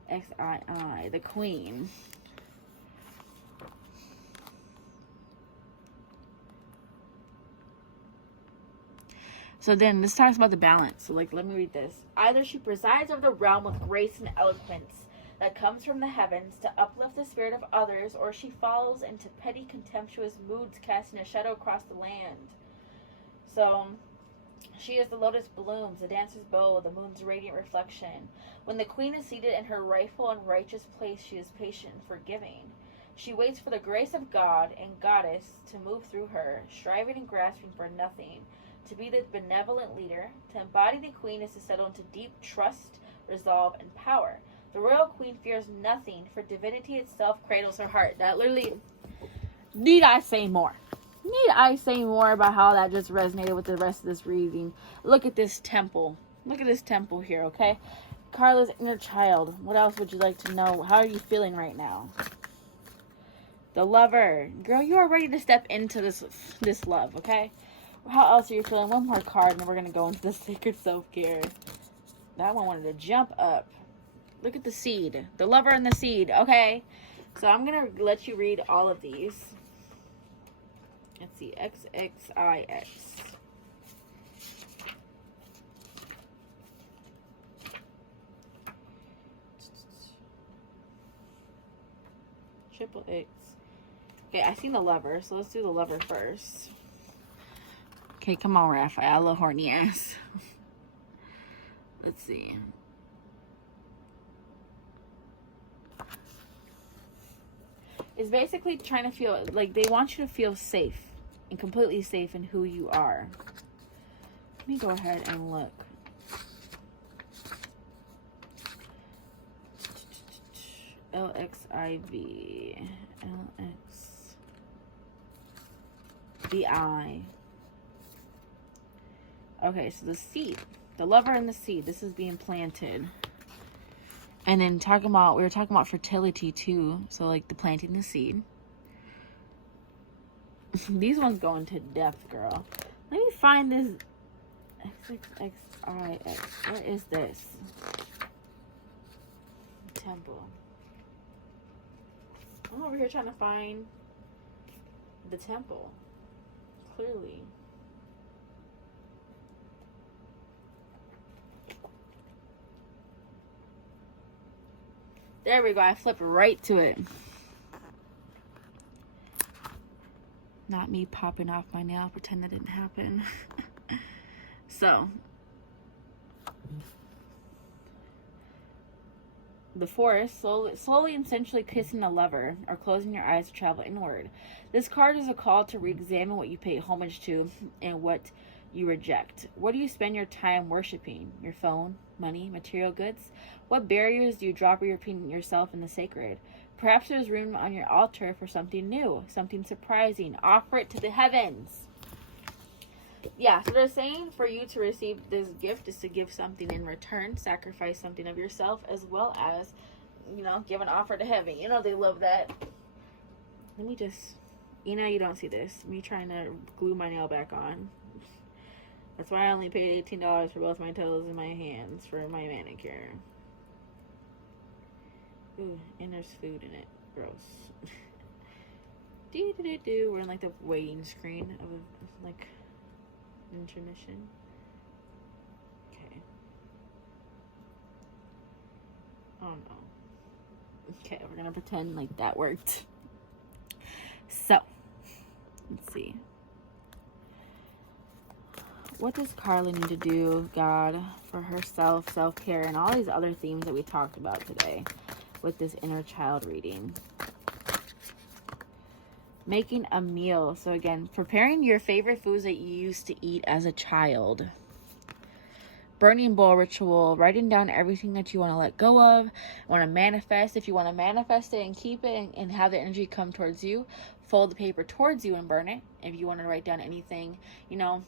XII, the Queen. So then this talks about the balance. So, like, let me read this. Either she presides over the realm with grace and eloquence that comes from the heavens to uplift the spirit of others, or she falls into petty, contemptuous moods, casting a shadow across the land. So, she is the lotus blooms, the dancer's bow, the moon's radiant reflection. When the queen is seated in her rightful and righteous place, she is patient and forgiving. She waits for the grace of God and goddess to move through her, striving and grasping for nothing. To be the benevolent leader, to embody the queen is to settle into deep trust, resolve, and power. The royal queen fears nothing, for divinity itself cradles her heart. That literally, need I say more? Need I say more about how that just resonated with the rest of this reading? Look at this temple. Look at this temple here, okay? Karla's inner child. What else would you like to know? How are you feeling right now? The lover. Girl, you are ready to step into this love, okay? How else are you feeling? One more card, and then we're going to go into the sacred self-care. That one wanted to jump up. Look at the seed. The lover and the seed, okay? So I'm going to let you read all of these. Let's see. XXIX. Triple X. Okay, I seen the lover, so let's do the lover first. Okay, come on, Raphael, little horny ass. Let's see. It's basically trying to feel, like, they want you to feel safe and completely safe in who you are. Let me go ahead and look. LXIV. LXBI. Okay, so the seed. The lover and the seed. This is being planted. And then we were talking about fertility too. So like the planting the seed. These ones go into depth, girl. Let me find this XXXIX. What is this? Temple. I'm over here trying to find the temple. Clearly. There we go. I flipped right to it. Not me popping off my nail. Pretend that didn't happen. So. The forest, slowly and sensually kissing the lover, or closing your eyes to travel inward. This card is a call to re-examine what you pay homage to and what you reject. What do you spend your time worshiping? Your phone, money, material goods? What barriers do you drop between yourself and the sacred? Perhaps there's room on your altar for something new, something surprising. Offer it to the heavens. Yeah, so they're saying for you to receive this gift is to give something in return, sacrifice something of yourself, as well as, you know, give an offer to heaven. You know, they love that. Let me just, you know, you don't see this. Me trying to glue my nail back on. That's why I only paid $18 for both my toes and my hands for my manicure. Ooh, and there's food in it. Gross. We're in like the waiting screen of like intermission. Okay. Oh no. Okay, we're gonna pretend like that worked. So, let's see. What does Karla need to do, God, for herself, self-care, and all these other themes that we talked about today with this inner child reading? Making a meal. So again, preparing your favorite foods that you used to eat as a child. Burning bowl ritual. Writing down everything that you want to let go of. Want to manifest. If you want to manifest it and keep it and have the energy come towards you, fold the paper towards you and burn it. If you want to write down anything, you know,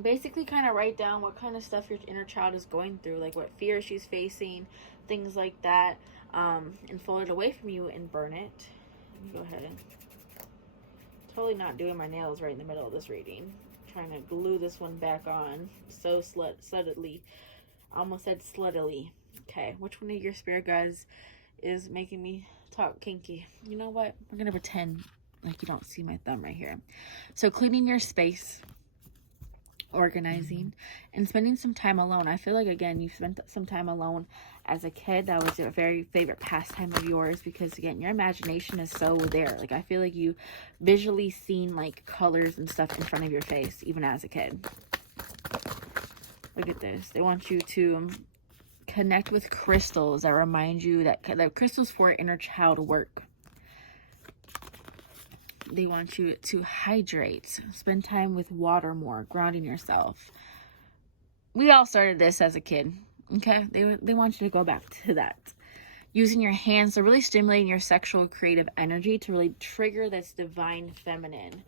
basically kind of write down what kind of stuff your inner child is going through, like what fear she's facing, things like that, and fold it away from you and burn it. Let me go ahead. Totally not doing my nails right in the middle of this reading. Trying to glue this one back on so sluttily. Almost said sluttily. Okay, which one of your spirit guides is making me talk kinky? You know what? I'm gonna pretend like you don't see my thumb right here. So cleaning your space, organizing, and spending some time alone. I feel like, again, you've spent some time alone as a kid, that was a very favorite pastime of yours, because again, your imagination is so there. Like, I feel like you visually seen like colors and stuff in front of your face even as a kid. Look at this. They want you to connect with crystals that remind you that the crystals for inner child work. They want you to hydrate, spend time with water more, grounding yourself. We all started this as a kid, okay? They want you to go back to that. Using your hands to really stimulating your sexual creative energy to really trigger this divine feminine.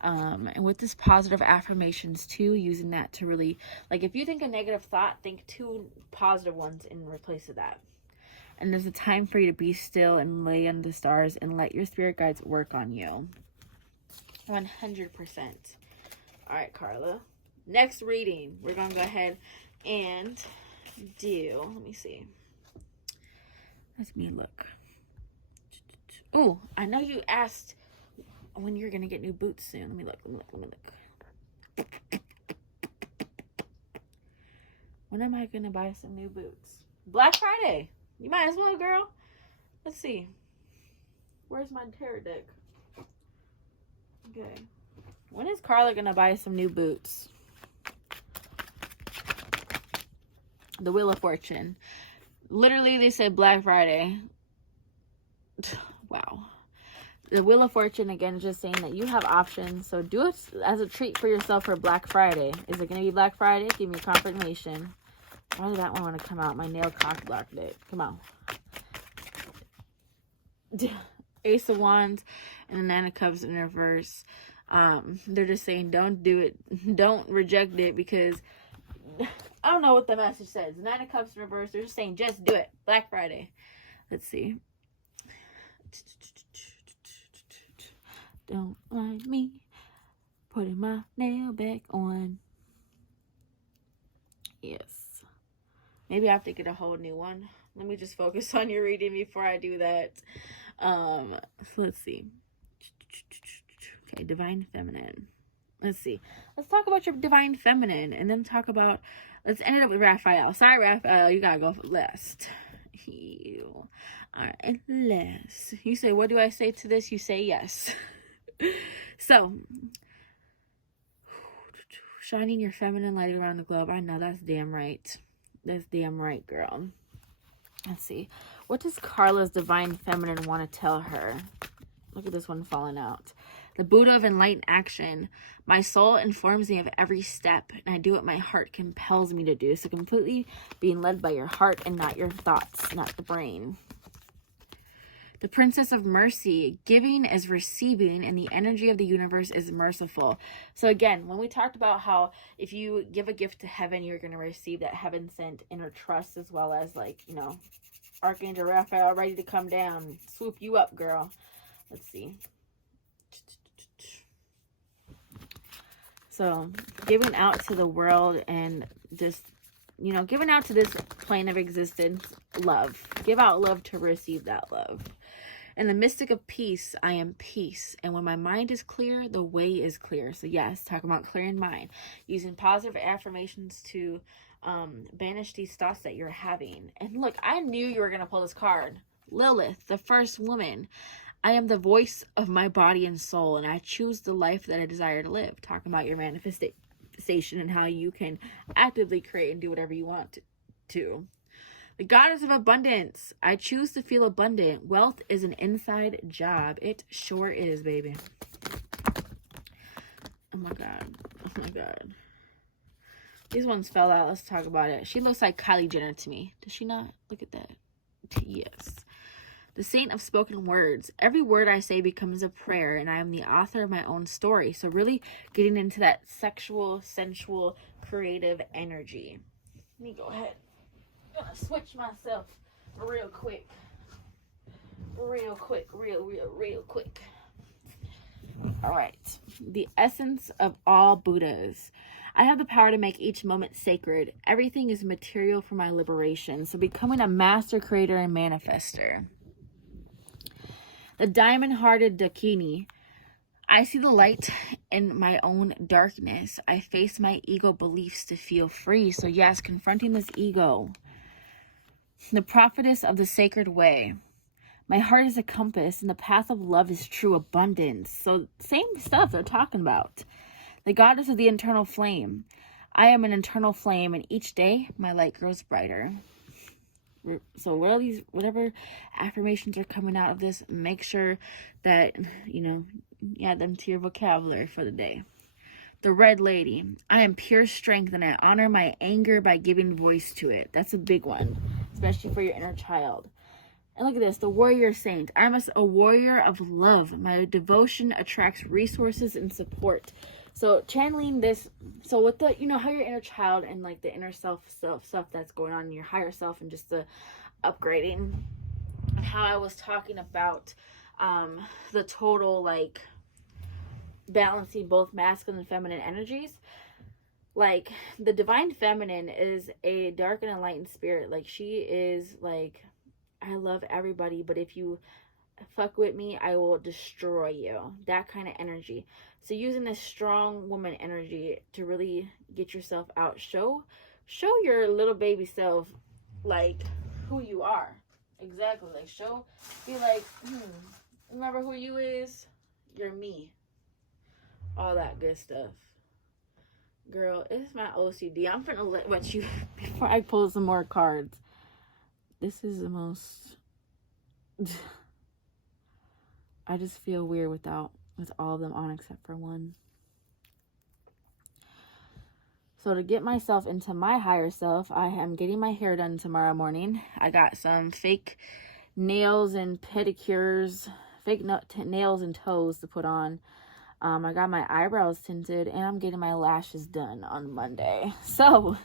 And with this positive affirmations too, using that to really, like, if you think a negative thought, think 2 positive ones in replace of that. And there's a time for you to be still and lay under the stars and let your spirit guides work on you. 100%. All right, Carla. Next reading, we're going to go ahead and do, let me see. Let me look. Oh, I know you asked when you're going to get new boots soon. Let me look. When am I going to buy some new boots? Black Friday. You might as well, girl. Let's see. Where's my tarot deck? Okay. When is Carla gonna buy some new boots? The Wheel of Fortune. Literally, they said Black Friday. Wow. The Wheel of Fortune, again, is just saying that you have options. So do it as a treat for yourself for Black Friday. Is it going to be Black Friday? Give me confirmation. Why did that one want to come out? My nail cock blocked it. Come on. Ace of Wands and the Nine of Cups in reverse. They're just saying don't do it. Don't reject it, because I don't know what the message says. The Nine of Cups in reverse. They're just saying just do it. Black Friday. Let's see. Don't mind me putting my nail back on. Yes. Maybe I have to get a whole new one. Let me just focus on your reading before I do that. So let's see. Okay, Divine Feminine. Let's see. Let's talk about your Divine Feminine, and then talk about, let's end it up with Raphael. Sorry, Raphael, you gotta go last. You are last. You say, what do I say to this? You say yes. So, shining your feminine light around the globe. I know, that's damn right. That's damn right, girl. Let's see. What does Karla's Divine Feminine want to tell her? Look at this one falling out. The Buddha of enlightened action. My soul informs me of every step, and I do what my heart compels me to do. So completely being led by your heart and not your thoughts, not the brain. The Princess of Mercy. Giving is receiving, and the energy of the universe is merciful. So again, when we talked about how if you give a gift to heaven, you're going to receive that heaven-sent inner trust, as well as, like, you know, Archangel Raphael ready to come down, swoop you up, girl. Let's see. So, giving out to the world and just, you know, giving out to this plane of existence, love. Give out love to receive that love. And the mystic of peace, I am peace. And when my mind is clear, the way is clear. So yes, talking about clearing mind. Using positive affirmations to banish these thoughts that you're having. And look, I knew you were going to pull this card. Lilith, the first woman. I am the voice of my body and soul, and I choose the life that I desire to live. Talking about your manifestation and how you can actively create and do whatever you want to. The goddess of abundance. I choose to feel abundant. Wealth is an inside job. It sure is, baby. Oh my God. Oh my God. These ones fell out. Let's talk about it. She looks like Kylie Jenner to me. Does she not? Look at that. Yes. The saint of spoken words. Every word I say becomes a prayer, and I am the author of my own story. So really getting into that sexual, sensual, creative energy. Let me go ahead. I'm gonna switch myself real quick. Real quick. All right. The essence of all Buddhas. I have the power to make each moment sacred. Everything is material for my liberation. So becoming a master creator and manifester. The diamond-hearted Dakini. I see the light in my own darkness. I face my ego beliefs to feel free. So yes, confronting this ego. The prophetess of the sacred way. My heart is a compass, and the path of love is true abundance. So same stuff they're talking about. The goddess of the internal flame. I am an internal flame, and each day my light grows brighter. So whatever affirmations are coming out of this, make sure that, you add them to your vocabulary for the day. The red lady. I am pure strength, and I honor my anger by giving voice to it. That's a big one, especially for your inner child. And look at this, the warrior saint. I'm a warrior of love. My devotion attracts resources and support. So channeling this, so with the, how your inner child and like the inner self stuff that's going on in your higher self and just the upgrading, and how I was talking about the total like balancing both masculine and feminine energies. Like the divine feminine is a dark and enlightened spirit. Like she is like, I love everybody, but if you fuck with me, I will destroy you. That kind of energy. So using this strong woman energy to really get yourself out. Show your little baby self like who you are. Exactly. Like be like, remember who you is? You're me. All that good stuff. Girl, it's my OCD. I'm finna let you before I pull some more cards. This is the most I just feel weird with all of them on except for one. So to get myself into my higher self, I am getting my hair done tomorrow morning. I got some fake nails and pedicures, fake nails and toes to put on. I got my eyebrows tinted, and I'm getting my lashes done on Monday. So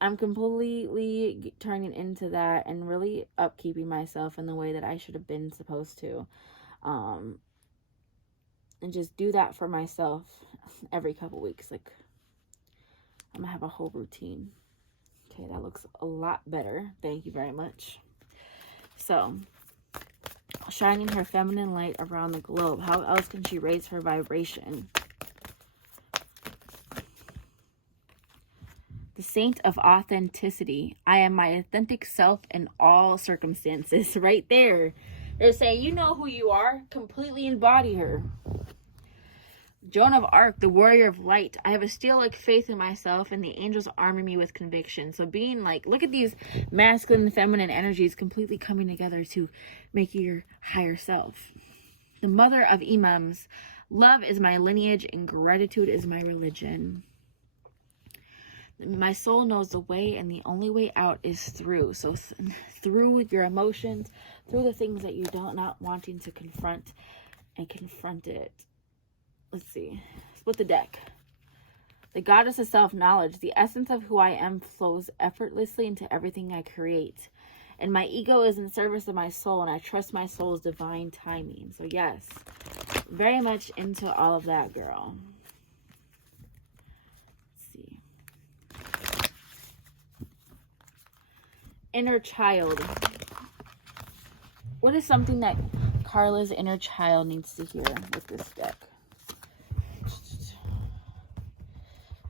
I'm completely turning into that and really upkeeping myself in the way that I should have been supposed to. And just do that for myself every couple weeks. Like, I'm gonna have a whole routine. Okay, that looks a lot better. Thank you very much. So, shining her feminine light around the globe. How else can she raise her vibration? The saint of authenticity. I am my authentic self in all circumstances. Right there. They're saying, you know who you are. Completely embody her. Joan of Arc, the warrior of light. I have a steel-like faith in myself, and the angels armor me with conviction. So being like, look at these masculine and feminine energies completely coming together to make you your higher self. The mother of imams. Love is my lineage, and gratitude is my religion. My soul knows the way, and the only way out is through. So through your emotions, through the things that you not wanting to confront, and confront it. Let's see. Split the deck. The goddess of self-knowledge. The essence of who I am flows effortlessly into everything I create. And my ego is in service of my soul, and I trust my soul's divine timing. So yes, very much into all of that, girl. Let's see. Inner child. What is something that Karla's inner child needs to hear with this deck?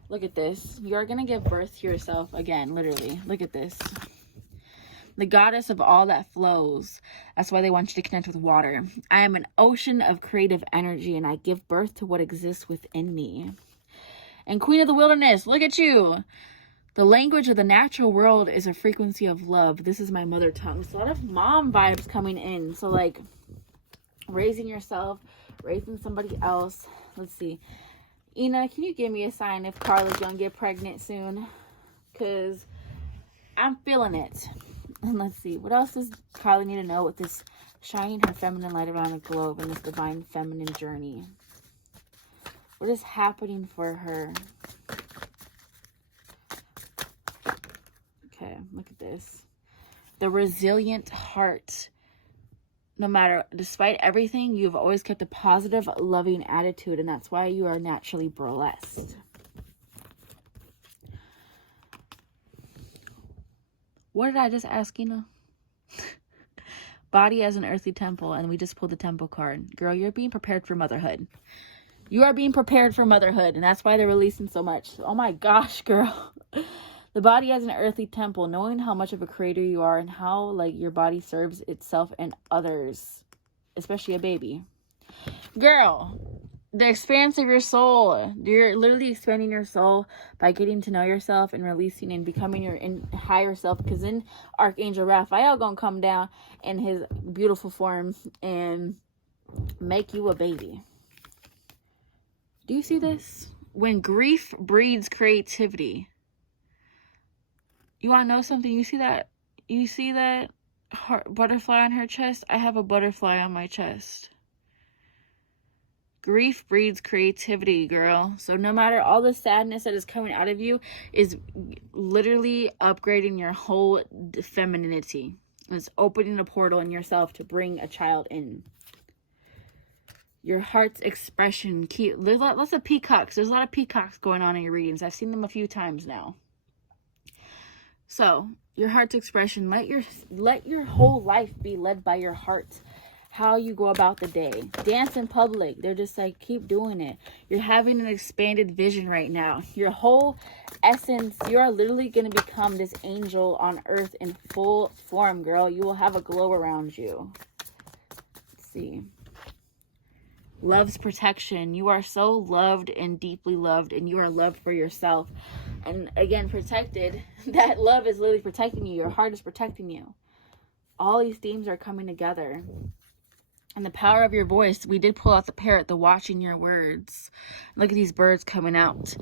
Look at this. You're going to give birth to yourself again, literally. Look at this. The goddess of all that flows. That's why they want you to connect with water. I am an ocean of creative energy, and I give birth to what exists within me. And Queen of the Wilderness, look at you. The language of the natural world is a frequency of love. This is my mother tongue. So a lot of mom vibes coming in. So like raising yourself, raising somebody else. Let's see. Ina, can you give me a sign if Karla's gonna get pregnant soon? Because I'm feeling it. And let's see. What else does Karla need to know with this shining her feminine light around the globe in this divine feminine journey? What is happening for her? Okay, look at this. The resilient heart. No matter, despite everything, you've always kept a positive, loving attitude, and that's why you are naturally blessed. What did I just ask, Ina? Body as an earthly temple, and we just pulled the temple card. Girl, you're being prepared for motherhood. You are being prepared for motherhood, and that's why they're releasing so much. Oh my gosh, girl. The body as an earthly temple, knowing how much of a creator you are and how like your body serves itself and others, especially a baby. Girl, the expanse of your soul. You're literally expanding your soul by getting to know yourself and releasing and becoming your higher self. Because then Archangel Raphael gonna come down in his beautiful form and make you a baby. Do you see this? When grief breeds creativity. You want to know something? You see that? You see that butterfly on her chest? I have a butterfly on my chest. Grief breeds creativity, girl. So no matter all the sadness that is coming out of you is literally upgrading your whole femininity. It's opening a portal in yourself to bring a child in. Your heart's expression. There's lots of peacocks. There's a lot of peacocks going on in your readings. I've seen them a few times now. So, your heart's expression. Let your whole life be led by your heart. How you go about the day. Dance in public. They're just like, keep doing it. You're having an expanded vision right now. Your whole essence, you are literally going to become this angel on earth in full form, girl. You will have a glow around you. Let's see. Love's protection. You are so loved and deeply loved, and you are loved for yourself. And again, protected. That love is literally protecting you. Your heart is protecting you. All these themes are coming together. And the power of your voice. We did pull out the parrot, the watching your words. Look at these birds coming out.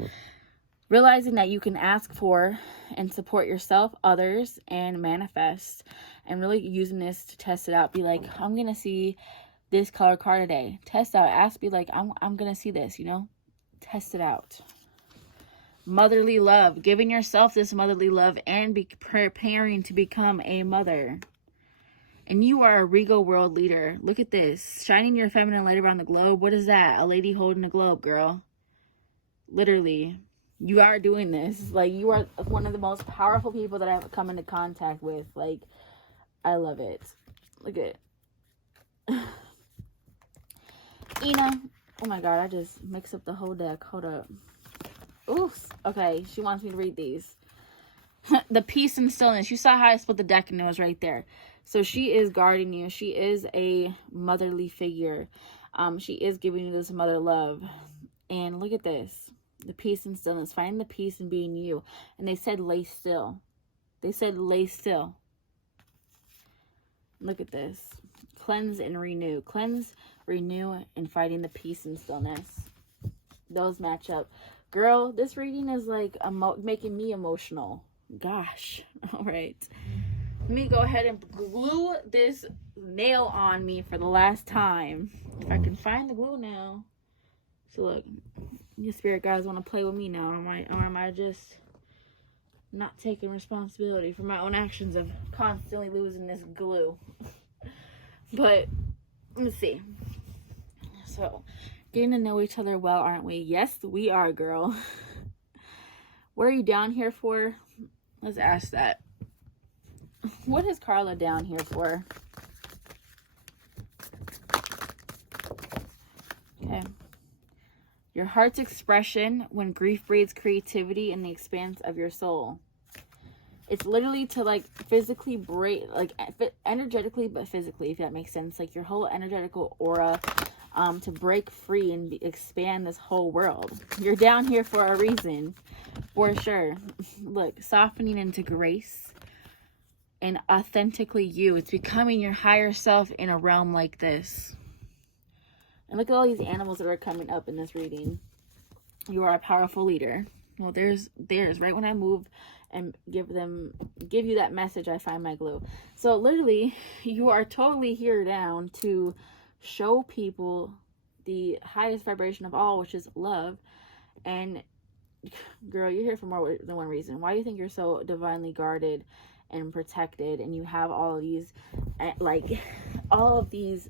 Realizing that you can ask for and support yourself, others, and manifest. And really using this to test it out. Be like, I'm going to see this color card today. Test out. Ask, be like, I'm going to see this, you know. Test it out. Motherly love. Giving yourself this motherly love and be preparing to become a mother. And you are a regal world leader. Look at this. Shining your feminine light around the globe. What is that? A lady holding a globe, girl. Literally. You are doing this. Like, you are one of the most powerful people that I've come into contact with. Like, I love it. Look at it. Ina. Oh my god, I just mixed up the whole deck. Hold up. Oops. Okay, she wants me to read these. The peace and stillness. You saw how I split the deck and it was right there. So she is guarding you. She is a motherly figure. She is giving you this mother love. And look at this. The peace and stillness. Finding the peace in being you. And they said lay still. They said lay still. Look at this. Cleanse and renew. Cleanse, renew, and finding the peace and stillness. Those match up. Girl, this reading is like making me emotional. Gosh. All right. Let me go ahead and glue this nail on me for the last time. If I can find the glue now. So look, you spirit guys want to play with me now. Or am I just not taking responsibility for my own actions of constantly losing this glue? But let's see. So, getting to know each other well, aren't we? Yes, we are, girl. What are you down here for? Let's ask that. What is Karla down here for? Okay. Your heart's expression when grief breeds creativity in the expanse of your soul. It's literally to like physically break, like energetically, but physically, if that makes sense. Like your whole energetical aura to break free and expand this whole world. You're down here for a reason, for sure. Look, softening into grace. And authentically you. It's becoming your higher self in a realm like this. And look at all these animals that are coming up in this reading. You are a powerful leader. Well, there's right when I move and give you that message, I find my glue. So literally, you are totally here down to show people the highest vibration of all, which is love. And girl, you're here for more than one reason. Why do you think you're so divinely guarded and protected, and you have all of these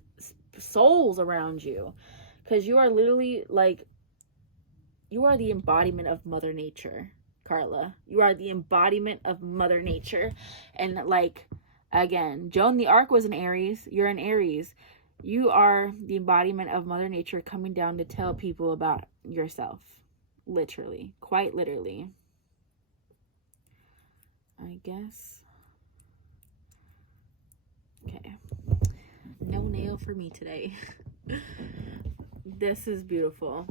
souls around you? Because you are literally like, you are the embodiment of Mother Nature, Karla. You are the embodiment of Mother Nature. And like, again, Joan the Arc was an Aries. You're an Aries. You are the embodiment of Mother Nature coming down to tell people about yourself. Literally. Quite literally. I guess. Okay. No nail for me today. This is beautiful.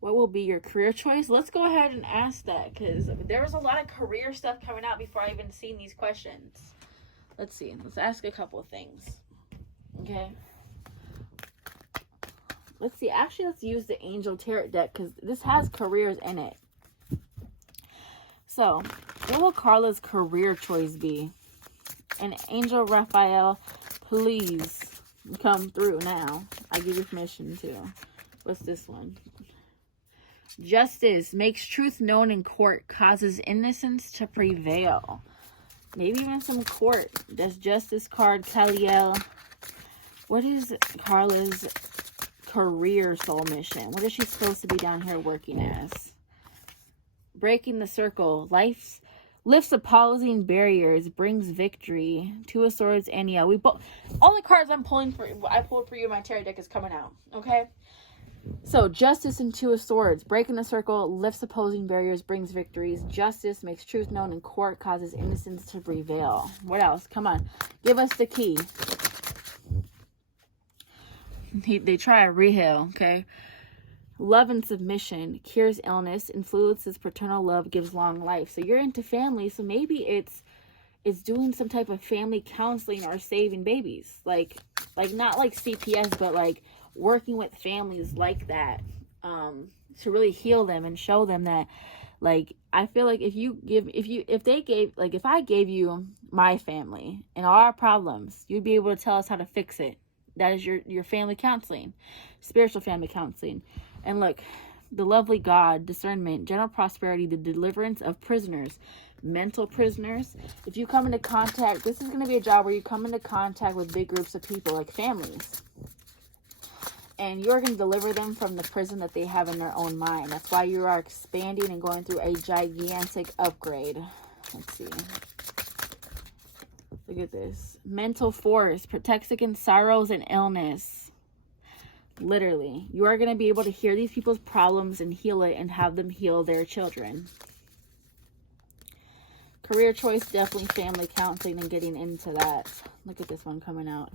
What will be your career choice? Let's go ahead and ask that, because there was a lot of career stuff coming out before I even seen these questions. Let's see. Let's ask a couple of things. Okay. Let's see. Actually, let's use the Angel Tarot deck, because this has careers in it. So, what will Karla's career choice be? And Angel Raphael, please come through now. I give you permission to. What's this one? Justice makes truth known in court, causes innocence to prevail. Maybe even some court. Does Justice card, Kaliel. What is Karla's career soul mission? What is she supposed to be down here working as? Breaking the circle. Life lifts opposing barriers, brings victory. Two of Swords, and yeah, we both. All the cards I pulled for you in my tarot deck is coming out. Okay. So, Justice and Two of Swords. Breaking the circle, lifts opposing barriers, brings victories. Justice makes truth known in court, causes innocence to prevail. What else? Come on. Give us the key. They try a reheal, okay? Love and submission. Cures illness. Influences paternal love. Gives long life. So, you're into family. So, maybe it's doing some type of family counseling or saving babies. Like not like CPS, but like working with families like that, to really heal them and show them that, like, I feel like if I gave you my family and all our problems, you'd be able to tell us how to fix it. That is your family counseling, spiritual family counseling. And look, the lovely God, discernment, general prosperity, the deliverance of prisoners, mental prisoners. If you come into contact, this is going to be a job where you come into contact with big groups of people, like families. And you're going to deliver them from the prison that they have in their own mind. That's why you are expanding and going through a gigantic upgrade. Let's see. Look at this. Mental force protects against sorrows and illness. Literally. You are going to be able to hear these people's problems and heal it and have them heal their children. Career choice, definitely family counseling and getting into that. Look at this one coming out.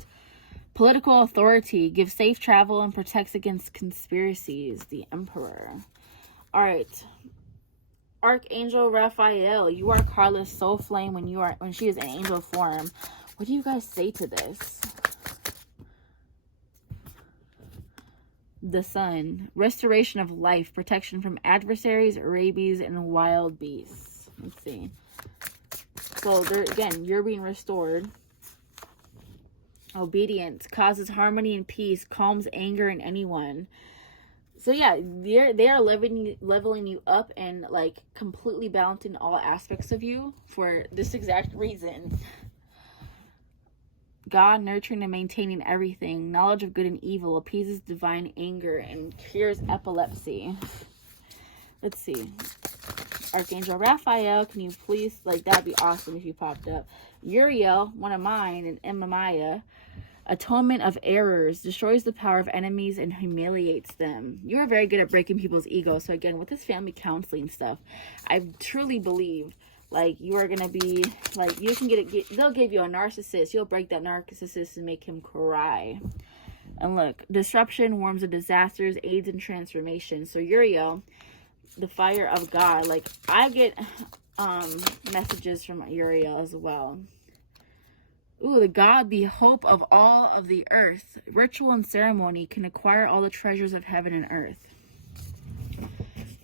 Political authority, gives safe travel and protects against conspiracies. The Emperor. All right. Archangel Raphael, you are Karla's soul flame when she is in angel form. What do you guys say to this? The Sun, restoration of life, protection from adversaries, rabies, and wild beasts. Let's see. So there again, you're being restored. Obedience causes harmony and peace, calms anger in anyone. So yeah, they are leveling you up and like completely balancing all aspects of you for this exact reason. God, nurturing and maintaining everything, knowledge of good and evil, appeases divine anger and cures epilepsy. Let's see. Archangel Raphael, can you please, like, that'd be awesome if you popped up. Uriel, one of mine, and Emma, atonement of errors, destroys the power of enemies and humiliates them. You are very good at breaking people's egos. So again, with this family counseling stuff, I truly believe, like, you are going to be, like, you can they'll give you a narcissist. You'll break that narcissist and make him cry. And look, disruption, worms of disasters, aids in transformation. So Uriel, the fire of God, like, I get messages from Uriel as well. Ooh, the God, the hope of all of the earth. Ritual and ceremony can acquire all the treasures of heaven and earth.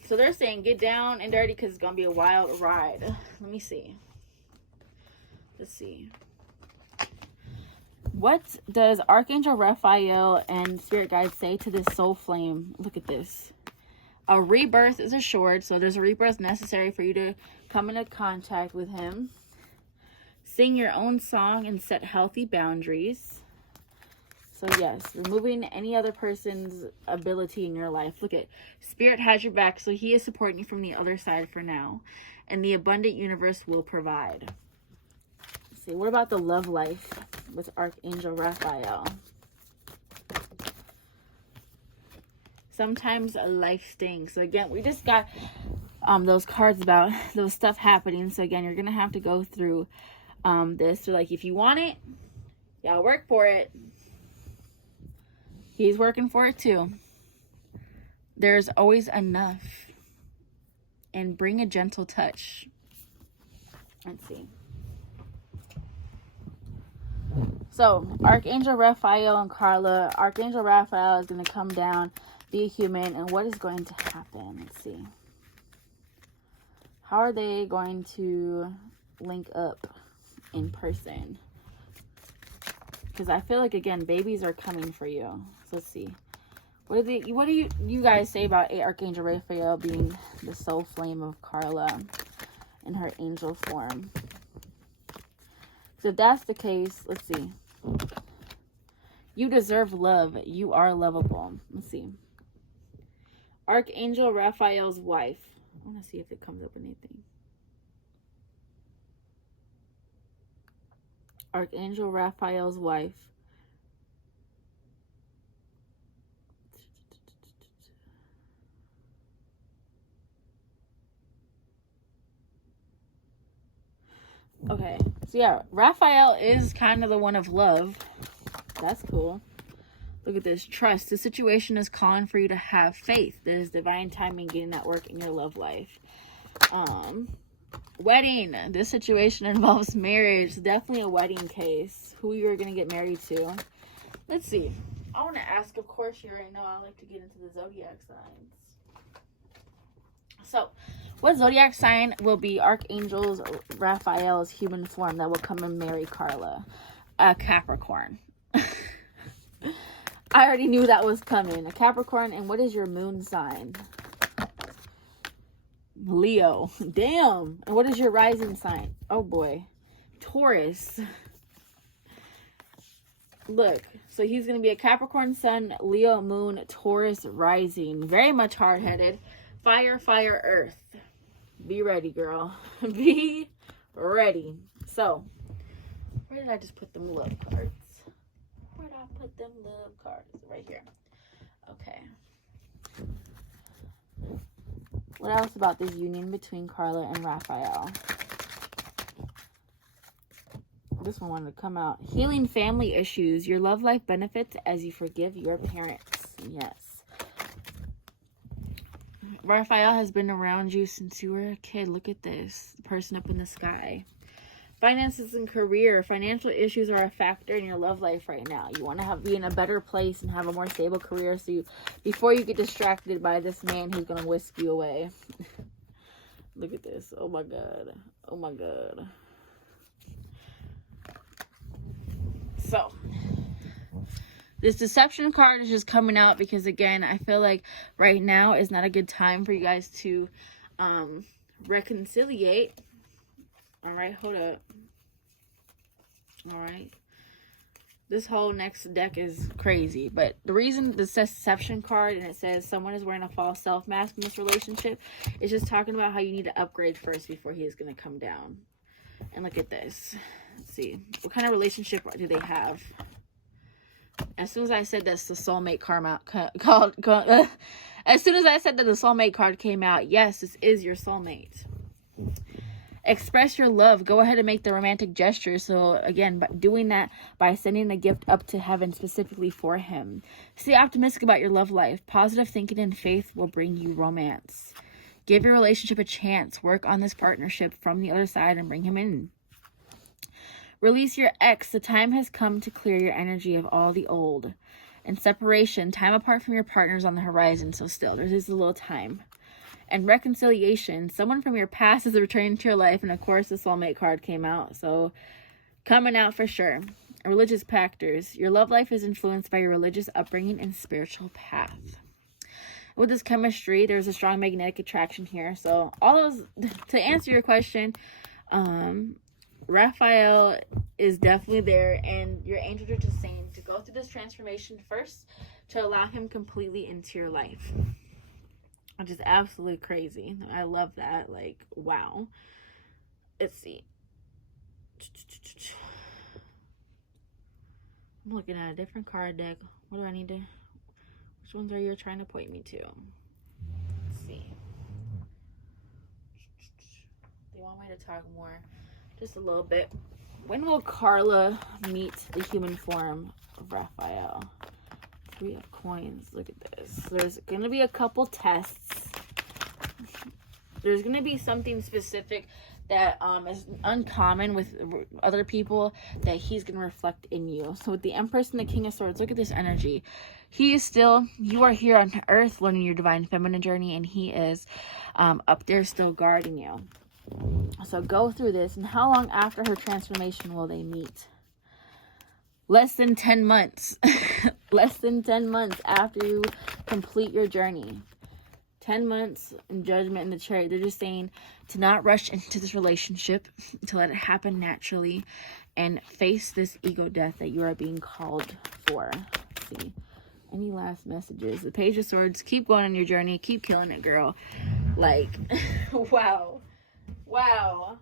So they're saying get down and dirty because it's going to be a wild ride. Let me see. Let's see. What does Archangel Raphael and Spirit Guides say to this soul flame? Look at this. A rebirth is assured. So there's a rebirth necessary for you to come into contact with him. Sing your own song and set healthy boundaries. So yes, removing any other person's ability in your life. Look at Spirit has your back, so he is supporting you from the other side for now. And the abundant universe will provide. Let's see, what about the love life with Archangel Raphael? Sometimes life stings. So again, we just got those cards about those stuff happening. So again, you're gonna have to go through this. So like, if you want it, y'all work for it. He's working for it too. There's always enough. And bring a gentle touch. Let's see. So, Archangel Raphael and Karla. Archangel Raphael is going to come down, be a human, and what is going to happen? Let's see. How are they going to link up in person? Because I feel like, again, babies are coming for you. So let's see. What do you guys say about Archangel Raphael being the soul flame of Karla in her angel form? So if that's the case, let's see. You deserve love. You are lovable. Let's see. Archangel Raphael's wife. I want to see if it comes up anything. Archangel Raphael's wife. Okay, so yeah, Raphael is kind of the one of love. That's cool. Look at this. Trust. The situation is calling for you to have faith. There's divine timing getting that work in your love life. Wedding. This situation involves marriage. Definitely a wedding case. Who you're going to get married to. Let's see. I want to ask, of course, you already know I like to get into the zodiac signs. So, what zodiac sign will be Archangel Raphael's human form that will come and marry Karla? A Capricorn. I already knew that was coming. A Capricorn. And what is your moon sign? Leo. Damn. And what is your rising sign? Oh boy. Taurus. Look. So he's going to be a Capricorn sun, Leo moon, Taurus rising. Very much hard-headed. Fire, fire, earth. Be ready, girl. Be ready. So, where did I just put them love cards? Where did I put them love cards? Right here. Okay. What else about this union between Karla and Raphael? This one wanted to come out. Healing family issues. Your love life benefits as you forgive your parents. Yes. Raphael has been around you since you were a kid. Look at this. The person up in the sky. Finances and career. Financial issues are a factor in your love life right now. You want to be in a better place and have a more stable career. So before you get distracted by this man who's going to whisk you away. Look at this. Oh my God. Oh my God. So, this deception card is just coming out because, again, I feel like right now is not a good time for you guys to reconciliate. All right, hold up. All right. This whole next deck is crazy. But the reason the deception card and it says someone is wearing a false self mask in this relationship is just talking about how you need to upgrade first before he is going to come down. And look at this. Let's see. What kind of relationship do they have? As soon as I said that's the soulmate karma as soon as I said that the soulmate card came out, yes, this is your soulmate. Express your love. Go ahead and make the romantic gesture. So again, by doing that by sending a gift up to heaven specifically for him. Stay optimistic about your love life. Positive thinking and faith will bring you romance. Give your relationship a chance. Work on this partnership from the other side and bring him in. Release your ex. The time has come to clear your energy of all the old. And separation. Time apart from your partners on the horizon. So still, there's just a little time. And reconciliation. Someone from your past is returning to your life. And of course, the soulmate card came out. So coming out for sure. Religious factors. Your love life is influenced by your religious upbringing and spiritual path. With this chemistry, there's a strong magnetic attraction here. So all those, to answer your question, Raphael is definitely there, and your angels are just saying to go through this transformation first to allow him completely into your life, which is absolutely crazy. I love that. Like, wow. Let's see. I'm looking at a different card deck. What do I need to, which ones are you trying to point me to? Let's see. you want me to talk more? Just a little bit. When will Karla meet the human form of Raphael? 3 of coins. Look at this. There's going to be a couple tests. There's going to be something specific that is uncommon with other people that he's going to reflect in you. So with the Empress and the King of Swords, look at this energy. You are here on earth learning your divine feminine journey, and he is up there still guarding you. So go through this. And how long after her transformation will they meet? Less than 10 months. Less than 10 months after you complete your journey. 10 months in Judgment and the Chariot. They're just saying to not rush into this relationship, to let it happen naturally, and face this ego death that you are being called for. Let's see. Any last messages? The Page of Swords. Keep going on your journey. Keep killing it, girl. Like, wow. Wow.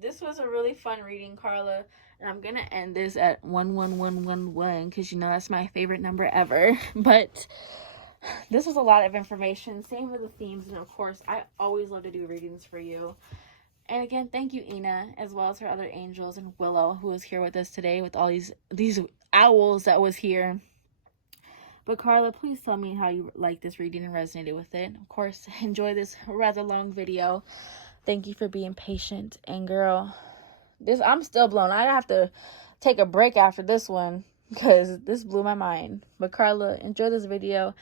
This was a really fun reading, Karla. And I'm going to end this at 11111 because, you know, that's my favorite number ever. But this was a lot of information. Same with the themes. And, of course, I always love to do readings for you. And, again, thank you, Ina, as well as her other angels, and Willow, who was here with us today with all these owls that was here. But, Karla, please tell me how you liked this reading and resonated with it. Of course, enjoy this rather long video. Thank you for being patient. And, girl, I'm still blown. I have to take a break after this one because this blew my mind. But, Karla, enjoy this video.